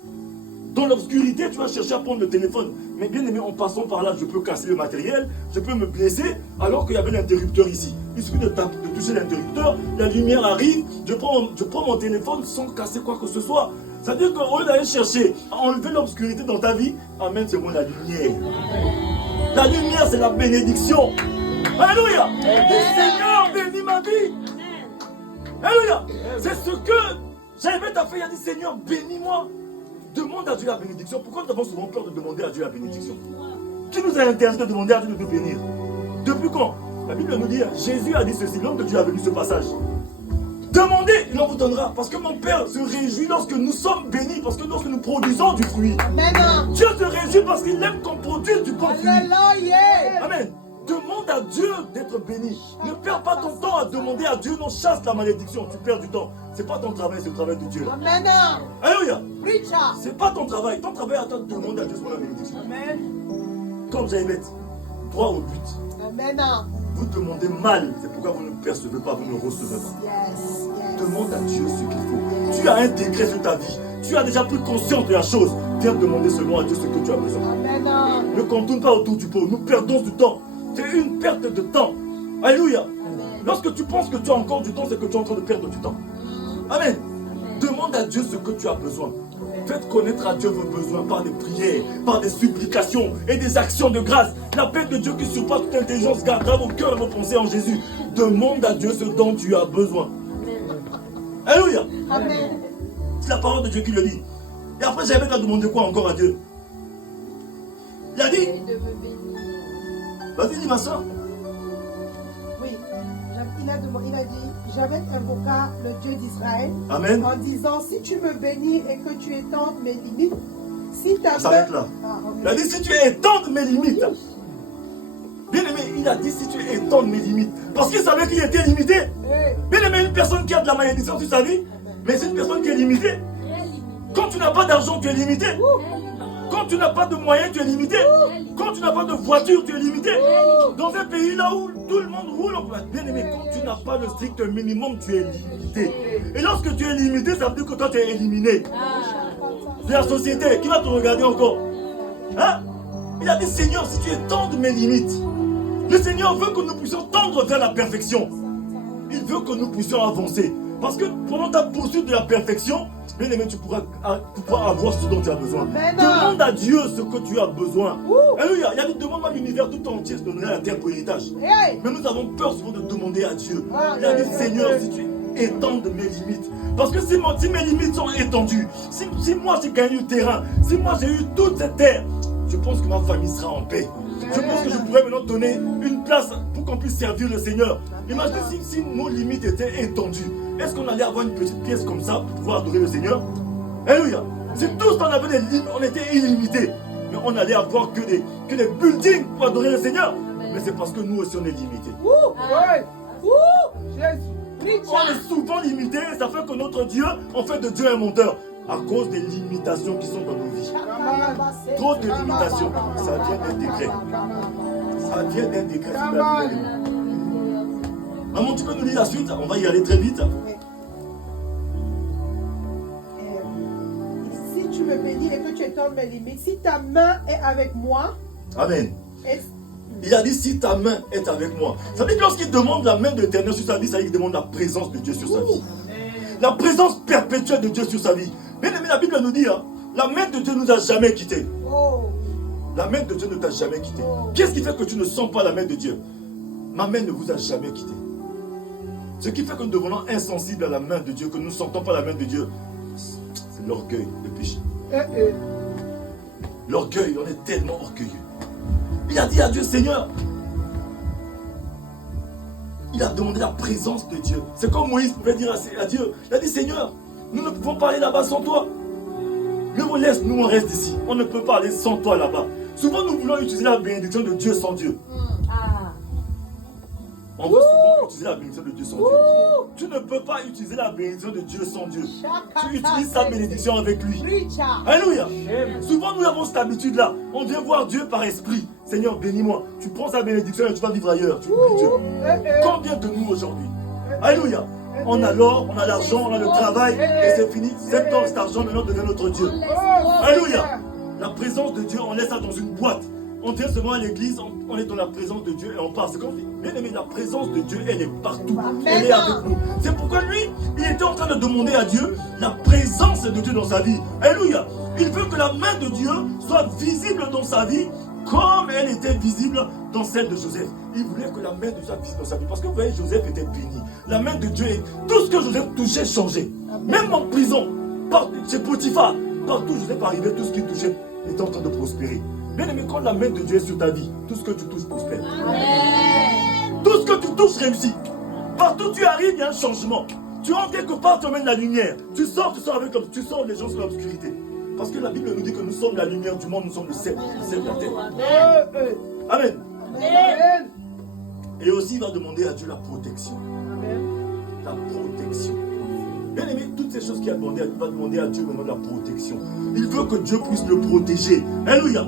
dans l'obscurité, tu vas chercher à prendre le téléphone. Mais bien aimé, en passant par là, je peux casser le matériel, je peux me blesser, alors qu'il y avait l'interrupteur ici. Il suffit de toucher l'interrupteur, la lumière arrive, je prends mon téléphone sans casser quoi que ce soit. C'est-à-dire qu'au lieu d'aller chercher à enlever l'obscurité dans ta vie, amen, c'est bon, la lumière. La lumière, c'est la bénédiction. Alléluia. Le Seigneur bénit ma vie. Alléluia. C'est ce que Jaébet a fait. Il a dit, Seigneur, bénis-moi. Demande à Dieu la bénédiction. Pourquoi nous avons souvent peur de demander à Dieu la bénédiction? Qui nous a interdit de demander à Dieu de nous bénir? Depuis quand? La Bible nous dit, Jésus a dit ceci, l'homme de Dieu a lu ce passage. Demandez, il en vous donnera. Parce que mon Père se réjouit lorsque nous sommes bénis, parce que lorsque nous produisons du fruit. Amen. Dieu se réjouit parce qu'il aime qu'on produise du bon fruit. Alléluia. Amen. Demande à Dieu d'être béni. Ne perds pas ton temps à demander à Dieu, non, chasse la malédiction. Tu perds du temps. C'est pas ton travail, c'est le travail de Dieu. Amen. Alléluia. Preacher. C'est pas ton travail. Ton travail, attends, demande à Dieu sur la bénédiction. Amen. Comme Jaébet, droit au but. Amen. Vous demandez mal, c'est pourquoi vous ne percevez pas, vous ne recevez pas. Yes. Demande à Dieu ce qu'il faut. Tu as un décret sur ta vie. Tu as déjà pris conscience de la chose. Viens demander seulement à Dieu ce que tu as besoin. Amen. Ne contourne pas autour du pot. Nous perdons du temps. C'est une perte de temps. Alléluia. Lorsque tu penses que tu as encore du temps, c'est que tu es en train de perdre du temps. Amen. Demande à Dieu ce que tu as besoin. Faites connaître à Dieu vos besoins par des prières, par des supplications et des actions de grâce. La paix de Dieu qui surpasse toute intelligence gardera vos cœurs et vos pensées en Jésus. Demande à Dieu ce dont tu as besoin. Alléluia. Amen. C'est la parole de Dieu qui le dit. Et après, j'avais à demander quoi encore à Dieu? Il a dit, De me bénir. vas-y, dis ma soeur. Oui. Il a dit, j'avais invoqué le Dieu d'Israël Amen. en disant, si tu me bénis et que tu étendes mes limites, si ta On s'arrête là. ok. Il a dit, si tu étends mes limites. Bien aimé, il a dit, si tu étends mes limites. Parce qu'il savait qu'il était limité. Hey. Bien aimé, une personne qui a de la malédiction sur sa vie, mais c'est une personne qui est limitée. Très limité. Quand tu n'as pas d'argent, tu es limité. Quand tu n'as pas de moyens, tu es limité. Quand tu n'as pas de voiture, tu es limité. Dans un pays là où tout le monde roule, bien aimé, quand tu n'as pas le strict minimum, tu es limité. Et lorsque tu es limité, ça veut dire que toi tu es éliminé. C'est la société qui va te regarder encore. Hein? Il a dit, Seigneur, si tu étends de mes limites, le Seigneur veut que nous puissions tendre vers la perfection. Il veut que nous puissions avancer. Parce que pendant ta poursuite de la perfection, bien aimé, tu pourras avoir ce dont tu as besoin. Demande à Dieu ce que tu as besoin. Alléluia. Il y a dit, demande à l'univers tout entier, je donnerai la terre pour héritage. Mais nous avons peur souvent de demander à Dieu. Il a dit, Seigneur, si tu étends de mes limites. Parce que si mes limites sont étendues, si moi j'ai gagné le terrain, si moi j'ai eu toute cette terre, je pense que ma famille sera en paix. Je pense que je pourrais maintenant donner une place pour qu'on puisse servir le Seigneur. Imagine si nos limites étaient étendues. Est-ce qu'on allait avoir une petite pièce comme ça pour pouvoir adorer le Seigneur? Alléluia. Si tous on avait des limites, on était illimités. Mais on allait avoir que des buildings pour adorer le Seigneur. Mais c'est parce que nous aussi on est limités. On est souvent limité et ça fait que notre Dieu, on fait de Dieu un menteur. À cause des limitations qui sont dans nos vies. Trop de limitations, ça vient d'un décret. Ça vient d'un décret. Maman, tu peux nous lire la suite? On va y aller très vite. Si tu me bénis et que tu étends mes limites, si ta main est avec moi. Amen. Il a dit si ta main est avec moi. Ça veut dire que lorsqu'il demande la main de l'Éternel sur sa vie, ça veut dire qu'il demande la présence de Dieu sur sa vie. La présence perpétuelle de Dieu sur sa vie. Bien aimé, la Bible nous dit, hein, la main de Dieu ne nous a jamais quittés. La main de Dieu ne t'a jamais quitté. Qu'est-ce qui fait que tu ne sens pas la main de Dieu? Ma main ne vous a jamais quitté. Ce qui fait que nous devenons insensibles à la main de Dieu, que nous ne sentons pas la main de Dieu, c'est l'orgueil, le péché. L'orgueil, on est tellement orgueilleux. Il a dit à Dieu, Seigneur, il a demandé la présence de Dieu. C'est comme Moïse pouvait dire à Dieu, il a dit, Seigneur, nous ne pouvons pas aller là-bas sans toi. Ne laisse, nous on reste ici. On ne peut pas aller sans toi là-bas. Souvent nous voulons utiliser la bénédiction de Dieu sans Dieu. On veut souvent utiliser la bénédiction de Dieu sans Dieu. Tu ne peux pas utiliser la bénédiction de Dieu sans Dieu. Tu utilises sa bénédiction avec lui. Alléluia. Souvent nous avons cette habitude-là. On vient voir Dieu par esprit. Seigneur, bénis-moi. Tu prends sa bénédiction et tu vas vivre ailleurs. Tu oublies Dieu. Combien de nous aujourd'hui? Alléluia. On a l'or, on a l'argent, on a le travail et c'est fini. Cet or, cet argent maintenant devient notre Dieu. Alléluia. La présence de Dieu, on laisse ça dans une boîte. On vient seulement à l'église, on est dans la présence de Dieu et on part. C'est comme bien aimé, la présence de Dieu, elle est partout. Elle est avec nous. C'est pourquoi lui, il était en train de demander à Dieu la présence de Dieu dans sa vie. Alléluia. Il veut que la main de Dieu soit visible dans sa vie comme elle était visible dans celle de Joseph. Il voulait que la main de Dieu soit visible dans sa vie. Parce que vous voyez, Joseph était béni. La main de Dieu, tout ce que Joseph touchait changeait. Même en prison, chez Potiphar, partout Joseph arrivait, tout ce qu'il touchait était en train de prospérer. Bien aimé, quand la main de Dieu est sur ta vie, tout ce que tu touches prospère. Amen. Tout ce que tu touches réussit. Partout où tu arrives, il y a un changement. Tu entres quelque part, tu emmènes la lumière. Tu sors les gens sur l'obscurité. Parce que la Bible nous dit que nous sommes la lumière du monde, nous sommes le sel de la terre. Amen. Amen. Et aussi, il va demander à Dieu la protection. Amen. La protection. Bien aimé, toutes ces choses qu'il a demandé, il va demander à Dieu maintenant la protection. Il veut que Dieu puisse le protéger. Alléluia.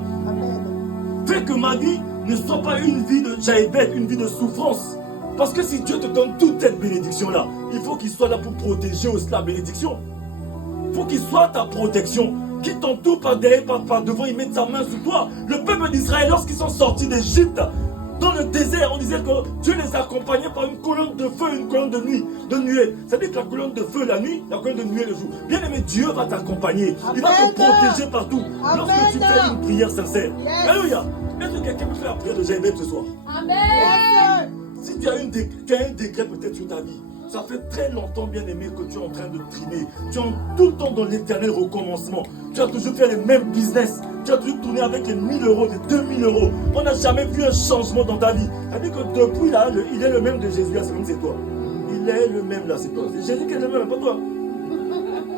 Fais que ma vie ne soit pas une vie de jaïbet, une vie de souffrance. Parce que si Dieu te donne toute cette bénédiction-là, il faut qu'il soit là pour protéger aussi la bénédiction. Il faut qu'il soit ta protection. Qui t'entoure par derrière, par devant, il met sa main sur toi. Le peuple d'Israël, lorsqu'ils sont sortis d'Égypte, dans le désert, on disait que Dieu les accompagnait par une colonne de feu, une colonne de nuée. C'est-à-dire que la colonne de feu la nuit, la colonne de nuée le jour. Bien aimé, Dieu va t'accompagner. Il va te protéger partout. Lorsque tu fais une prière sincère. Alléluia. Est-ce que quelqu'un peut faire la prière de Jaïbet ce soir? Amen. Si tu as un décret peut-être sur ta vie, ça fait très longtemps, bien aimé, que tu es en train de trimer. Tu es tout le temps dans l'éternel recommencement. Tu as toujours fait les mêmes business. Tu as toujours tourné avec les 1000 euros, les 2000 euros. On n'a jamais vu un changement dans ta vie. C'est-à-dire que depuis là, il est le même de Jésus, là, c'est comme c'est toi. Il est le même là, c'est toi. C'est Jésus qui est le même, pas toi.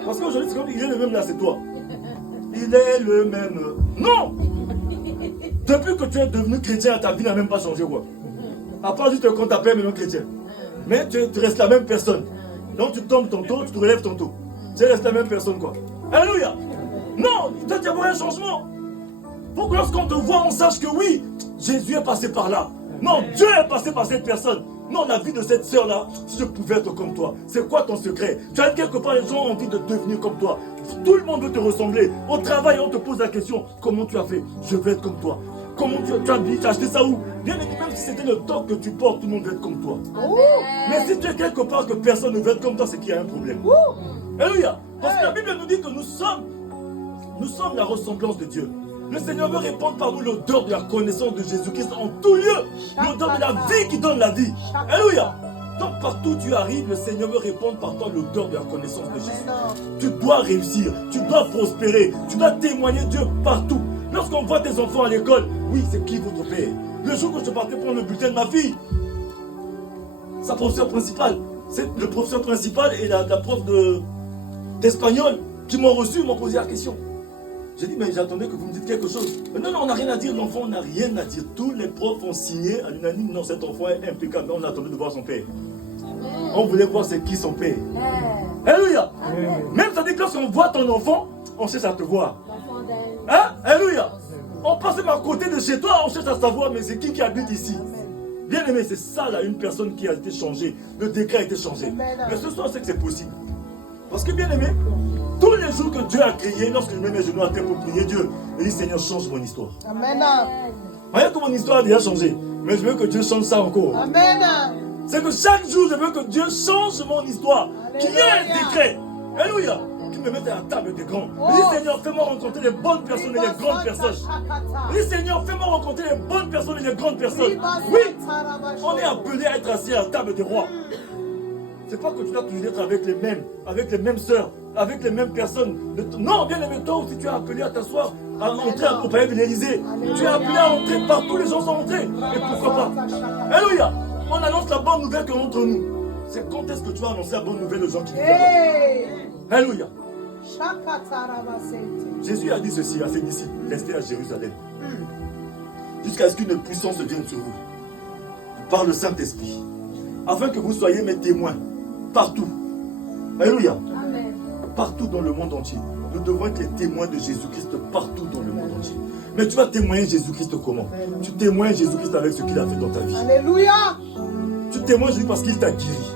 Parce qu'aujourd'hui, c'est comme il est le même là, c'est toi. Il est le même. Non! Depuis que tu es devenu chrétien, ta vie n'a même pas changé, quoi. À part juste quand tu t'appelles maintenant chrétien. Mais tu restes la même personne. Donc tu tombes tantôt, tu te relèves tantôt. Tu restes la même personne, quoi. Alléluia. Non, il doit y avoir un changement. Pour que lorsqu'on te voit, on sache que oui, Jésus est passé par là. Non, Dieu est passé par cette personne. Non, la vie de cette sœur-là, si je pouvais être comme toi, c'est quoi ton secret? Tu as quelque part, les gens ont envie de devenir comme toi. Tout le monde veut te ressembler. Au travail, on te pose la question, comment tu as fait? Je veux être comme toi. Comment tu as acheté ça où? Bien évidemment, même si c'était le top que tu portes, tout le monde veut être comme toi. Mais si tu es quelque part que personne ne veut être comme toi, c'est qu'il y a un problème. Alléluia. Parce que la Bible nous dit que nous sommes la ressemblance de Dieu. Le Seigneur veut répandre par nous l'odeur de la connaissance de Jésus-Christ en tout lieu. L'odeur de la vie qui donne la vie. Alléluia. Donc partout où tu arrives, le Seigneur veut répandre par toi l'odeur de la connaissance de Jésus. Tu dois réussir, tu dois prospérer, tu dois témoigner Dieu partout. Lorsqu'on voit tes enfants à l'école, oui, c'est qui votre père? Le jour que je partais prendre le bulletin de ma fille, sa professeure principale, c'est le professeur principal et la prof d'espagnol qui m'ont reçu, m'ont posé la question. J'ai dit, mais j'attendais que vous me dites quelque chose. Mais non, on n'a rien à dire, l'enfant, on n'a rien à dire. Tous les profs ont signé à l'unanime, non, cet enfant est impeccable, mais on attendait de voir son père. On voulait voir c'est qui son père. Alléluia. Même ça dit que lorsqu'on voit ton enfant, on cherche à te voir. Hein? Alléluia. On passe même à côté de chez toi, on cherche à savoir, mais c'est qui habite ici? Bien aimé, c'est ça là, une personne qui a été changée. Le décret a été changé. Mais ce soir, c'est que c'est possible. Parce que bien aimé, tous les jours que Dieu a créé, lorsque je mets mes genoux à terre pour prier Dieu, je dis Seigneur, change mon histoire. Amen. Voyez que mon histoire a déjà changé. Mais je veux que Dieu change ça encore. Amen. C'est que chaque jour, je veux que Dieu change mon histoire. Qu'il y ait un décret. Alléluia. Qu'il me mette à la table des grands. Je dis Seigneur, fais-moi rencontrer les bonnes personnes et les grandes personnes. Je dis Seigneur, fais-moi rencontrer les bonnes personnes et les grandes personnes. Oui, on est appelé à être assis à la table des rois. C'est pas que tu dois toujours être avec les mêmes sœurs, avec les mêmes personnes. Non, bien aimé, toi aussi tu es appelé à t'asseoir, à entrer au palais de l'Élysée. Tu es appelé à entrer partout, les gens sont entrés. Et pourquoi pas? Alléluia. On annonce la bonne nouvelle que entre nous. C'est quand est-ce que tu vas annoncer la bonne nouvelle aux gens qui vivent là-bas? Alléluia. Jésus a dit ceci à ses disciples, restez à Jérusalem. Jusqu'à ce qu'une puissance vienne sur vous. Par le Saint-Esprit. Afin que vous soyez mes témoins. Partout. Alléluia. Amen. Partout dans le monde entier. Nous devons être les témoins de Jésus-Christ partout dans le monde entier. Mais tu vas témoigner Jésus-Christ comment? Tu témoignes Jésus-Christ avec ce qu'il a fait dans ta vie. Alléluia. Tu témoignes Jésus parce qu'il t'a guéri.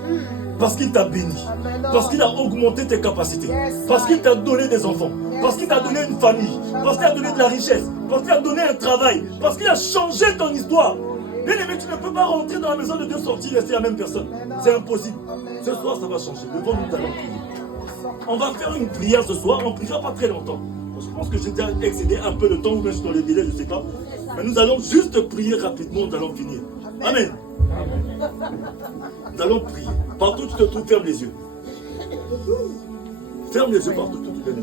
Parce qu'il t'a béni. Parce qu'il a augmenté tes capacités. Parce qu'il t'a donné des enfants. Parce qu'il t'a donné une famille. Parce qu'il a donné de la richesse. Parce qu'il a donné un travail. Parce qu'il a changé ton histoire. Bien aimé, tu ne peux pas rentrer dans la maison de Dieu, sortir et rester la même personne. C'est impossible. Ce soir, ça va changer. Devant nous, nous allons prier. On va faire une prière ce soir. On ne priera pas très longtemps. Je pense que j'ai déjà excédé un peu le temps, ou bien je suis dans les délais, je ne sais pas. Mais nous allons juste prier rapidement, nous allons finir. Amen. Nous allons prier. Partout où tu te trouves, ferme les yeux. Ferme les yeux partout où tu te trouves.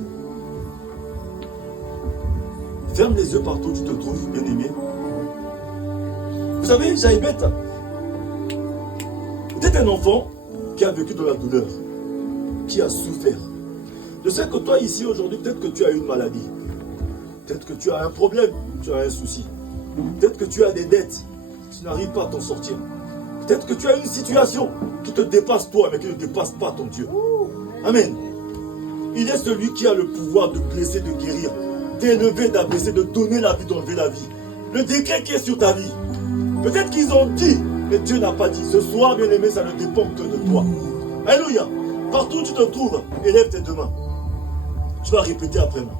Ferme les yeux partout où tu te trouves, bien aimé. Vous savez, Jaïbet, peut-être un enfant qui a vécu de la douleur, qui a souffert. Je sais que toi ici aujourd'hui, peut-être que tu as une maladie. Peut-être que tu as un problème, tu as un souci. Peut-être que tu as des dettes, tu n'arrives pas à t'en sortir. Peut-être que tu as une situation qui te dépasse toi, mais qui ne dépasse pas ton Dieu. Amen. Il est celui qui a le pouvoir de blesser, de guérir, d'élever, d'abaisser, de donner la vie, d'enlever la vie. Le décret qui est sur ta vie. Peut-être qu'ils ont dit, mais Dieu n'a pas dit. Ce soir, bien aimé, ça ne dépend que de toi. Alléluia. Partout où tu te trouves, élève tes deux mains. Tu vas répéter après moi.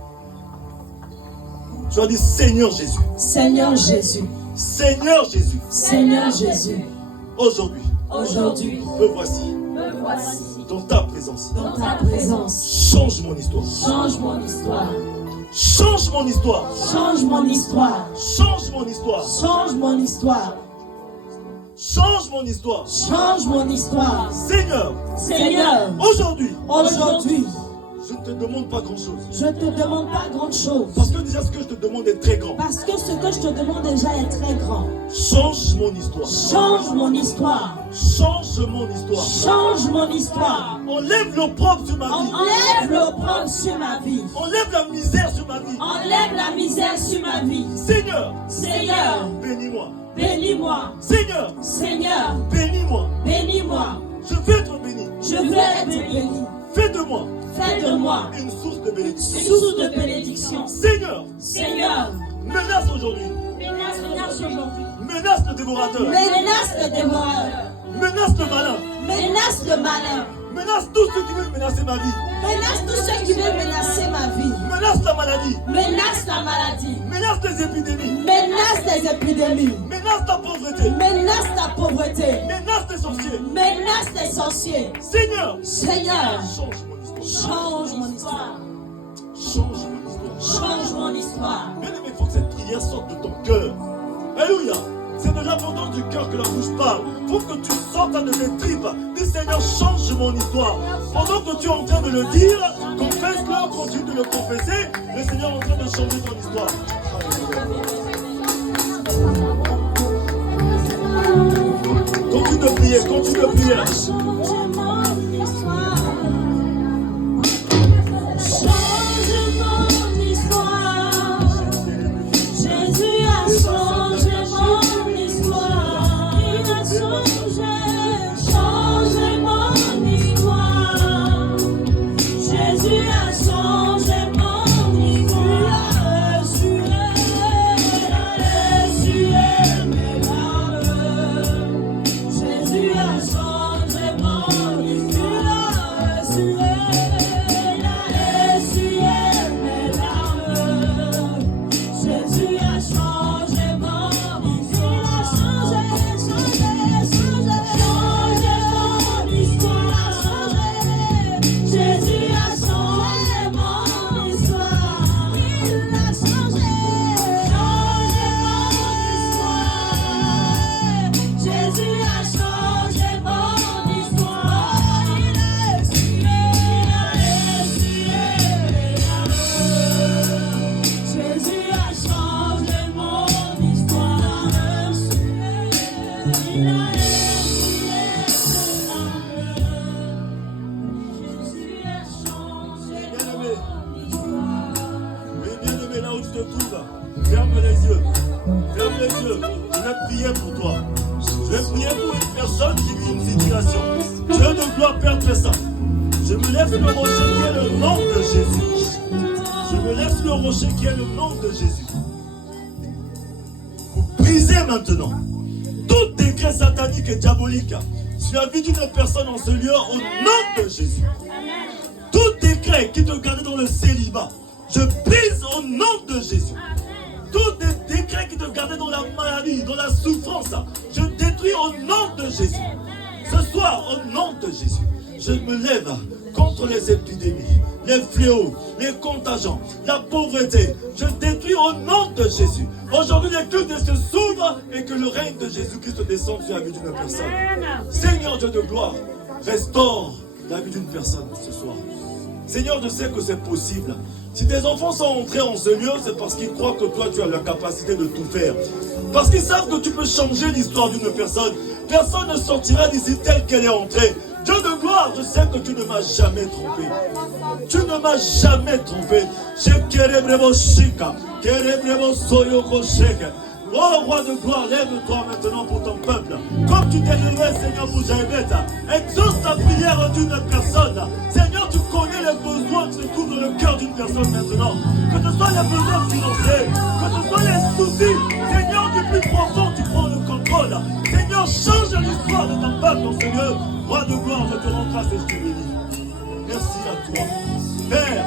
Tu vas dire Seigneur Jésus. Seigneur Jésus. Seigneur Jésus. Seigneur Jésus. Aujourd'hui. Aujourd'hui. Me voici. Me voici. Dans ta présence. Dans ta présence. Change mon histoire. Change mon histoire. Change mon histoire. Change mon histoire. Change mon histoire. Change mon histoire. Change mon histoire. Change mon histoire. Seigneur. Seigneur. Aujourd'hui. Aujourd'hui. Je ne te demande pas grand-chose. Je ne te demande pas grande chose. Parce que déjà ce que je te demande est très grand. Parce que ce que je te demande déjà est très grand. Change mon histoire. Change mon histoire. Change mon histoire. Change mon histoire. Enlève l'opprobre sur ma vie. Enlève l'opprobre sur ma vie. Enlève la misère sur ma vie. Enlève la misère sur ma vie. Seigneur. Seigneur. Bénis-moi. Bénis-moi. Seigneur. Seigneur. Bénis-moi. Bénis-moi. Je veux être béni. Je veux être béni. Fais de moi fais de moi une source de bénédiction. une source de bénédiction. Seigneur, Seigneur, menace aujourd'hui. menace aujourd'hui. Menace le dévorateur. Menace le dévoreur. Menace le malin. Menace le malin. Menace tous ceux qui veulent menacer ma vie. Menace tous ceux qui veulent menacer ma vie. Menace la maladie. Menace la maladie. Menace les épidémies. Menace les épidémies. Menace la pauvreté. Menace la pauvreté. Menace les sorciers. Menace les sorciers. Seigneur, Seigneur, change mon histoire. change mon histoire. Change mon histoire. Change mon histoire. Bien-aimé, il faut que cette prière sorte de ton cœur. Alléluia. C'est de l'abondance du cœur que la bouche parle. Il faut que tu sortes de tes tripes. Dis Seigneur, change mon histoire. Pendant que tu es en train de le dire, confesse-le, continue de le confesser. Le Seigneur est en train de changer ton histoire. Continue de prier, continue de prier. Change mon histoire. Change mon histoire. Jésus a changé mon histoire. Il a changé mon histoire. Jésus a changé mon histoire. Il a essuyé mes larmes. Jésus a changé mon histoire. Il a essuyé mes larmes. Jésus a changé mon histoire. Changé mon histoire. Jésus a changé mon histoire. Il a changé mon histoire. Jésus a changé mon histoire. Il a essuyé mes larmes. Jésus a changé mon histoire. Il a essuyé mes larmes. Jésus a changé Bien-aimé, mon histoire. oui, bien-aimé, là où tu te trouves, ferme les yeux. Ferme les yeux. Je vais prier pour toi. Je vais prier pour une personne qui vit une situation. Dieu de gloire, Père très saint. Je me lève sur le rocher qui est le nom de Jésus. Je me lève sur le rocher qui est le nom de Jésus. Vous brisez maintenant tout décret satanique et diabolique sur la vie d'une personne en ce lieu au nom de Jésus. Tout décret qui te gardait dans le célibat, je brise au nom de Jésus. Tout décret qui te gardait dans la maladie, dans la souffrance, je détruis au nom de Jésus. Ce soir, au nom de Jésus, je me lève contre les épidémies, les fléaux, les contagions, la pauvreté. Je détruis au nom de Jésus. Aujourd'hui, les cultes se s'ouvrent et que le règne de Jésus-Christ descende sur la vie d'une personne. Seigneur Dieu de gloire, restaure la vie d'une personne ce soir. Seigneur, je sais que c'est possible. Si tes enfants sont entrés en ce lieu, c'est parce qu'ils croient que toi, tu as la capacité de tout faire. Parce qu'ils savent que tu peux changer l'histoire d'une personne. Personne ne sortira d'ici telle qu'elle est entrée. Dieu de gloire, je sais que tu ne m'as jamais trompé. Tu ne m'as jamais trompé. Oh roi de gloire, lève-toi maintenant pour ton peuple. Comme tu t'es levé, Seigneur, pour Jaébet, exauce la prière d'une personne. Seigneur, tu connais les besoins qui se trouvent dans le cœur d'une personne maintenant. Que ce soit les besoins financiers, que ce soit les soucis. Seigneur, du plus profond, tu prends le contrôle. Seigneur, change l'histoire de ton peuple dans ce lieu. Roi de gloire, je te rends grâce et je te bénis. Merci à toi. Père,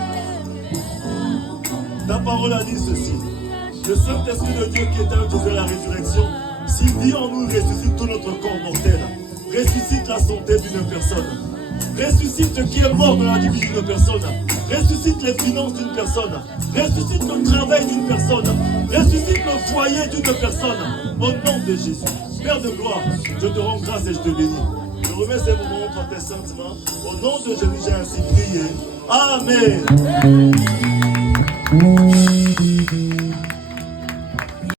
ta parole a dit ceci. Le Saint-Esprit de Dieu qui est un Dieu de la résurrection, s'il vit en nous, ressuscite tout notre corps mortel. Ressuscite la santé d'une personne. Ressuscite ce qui est mort dans la vie d'une personne. Ressuscite les finances d'une personne. Ressuscite le travail d'une personne. Ressuscite le foyer d'une personne. Au nom de Jésus. Père de gloire, je te rends grâce et je te bénis. Je remets ces moments entre tes saintes mains. Au nom de Jésus, j'ai ainsi prié. Amen.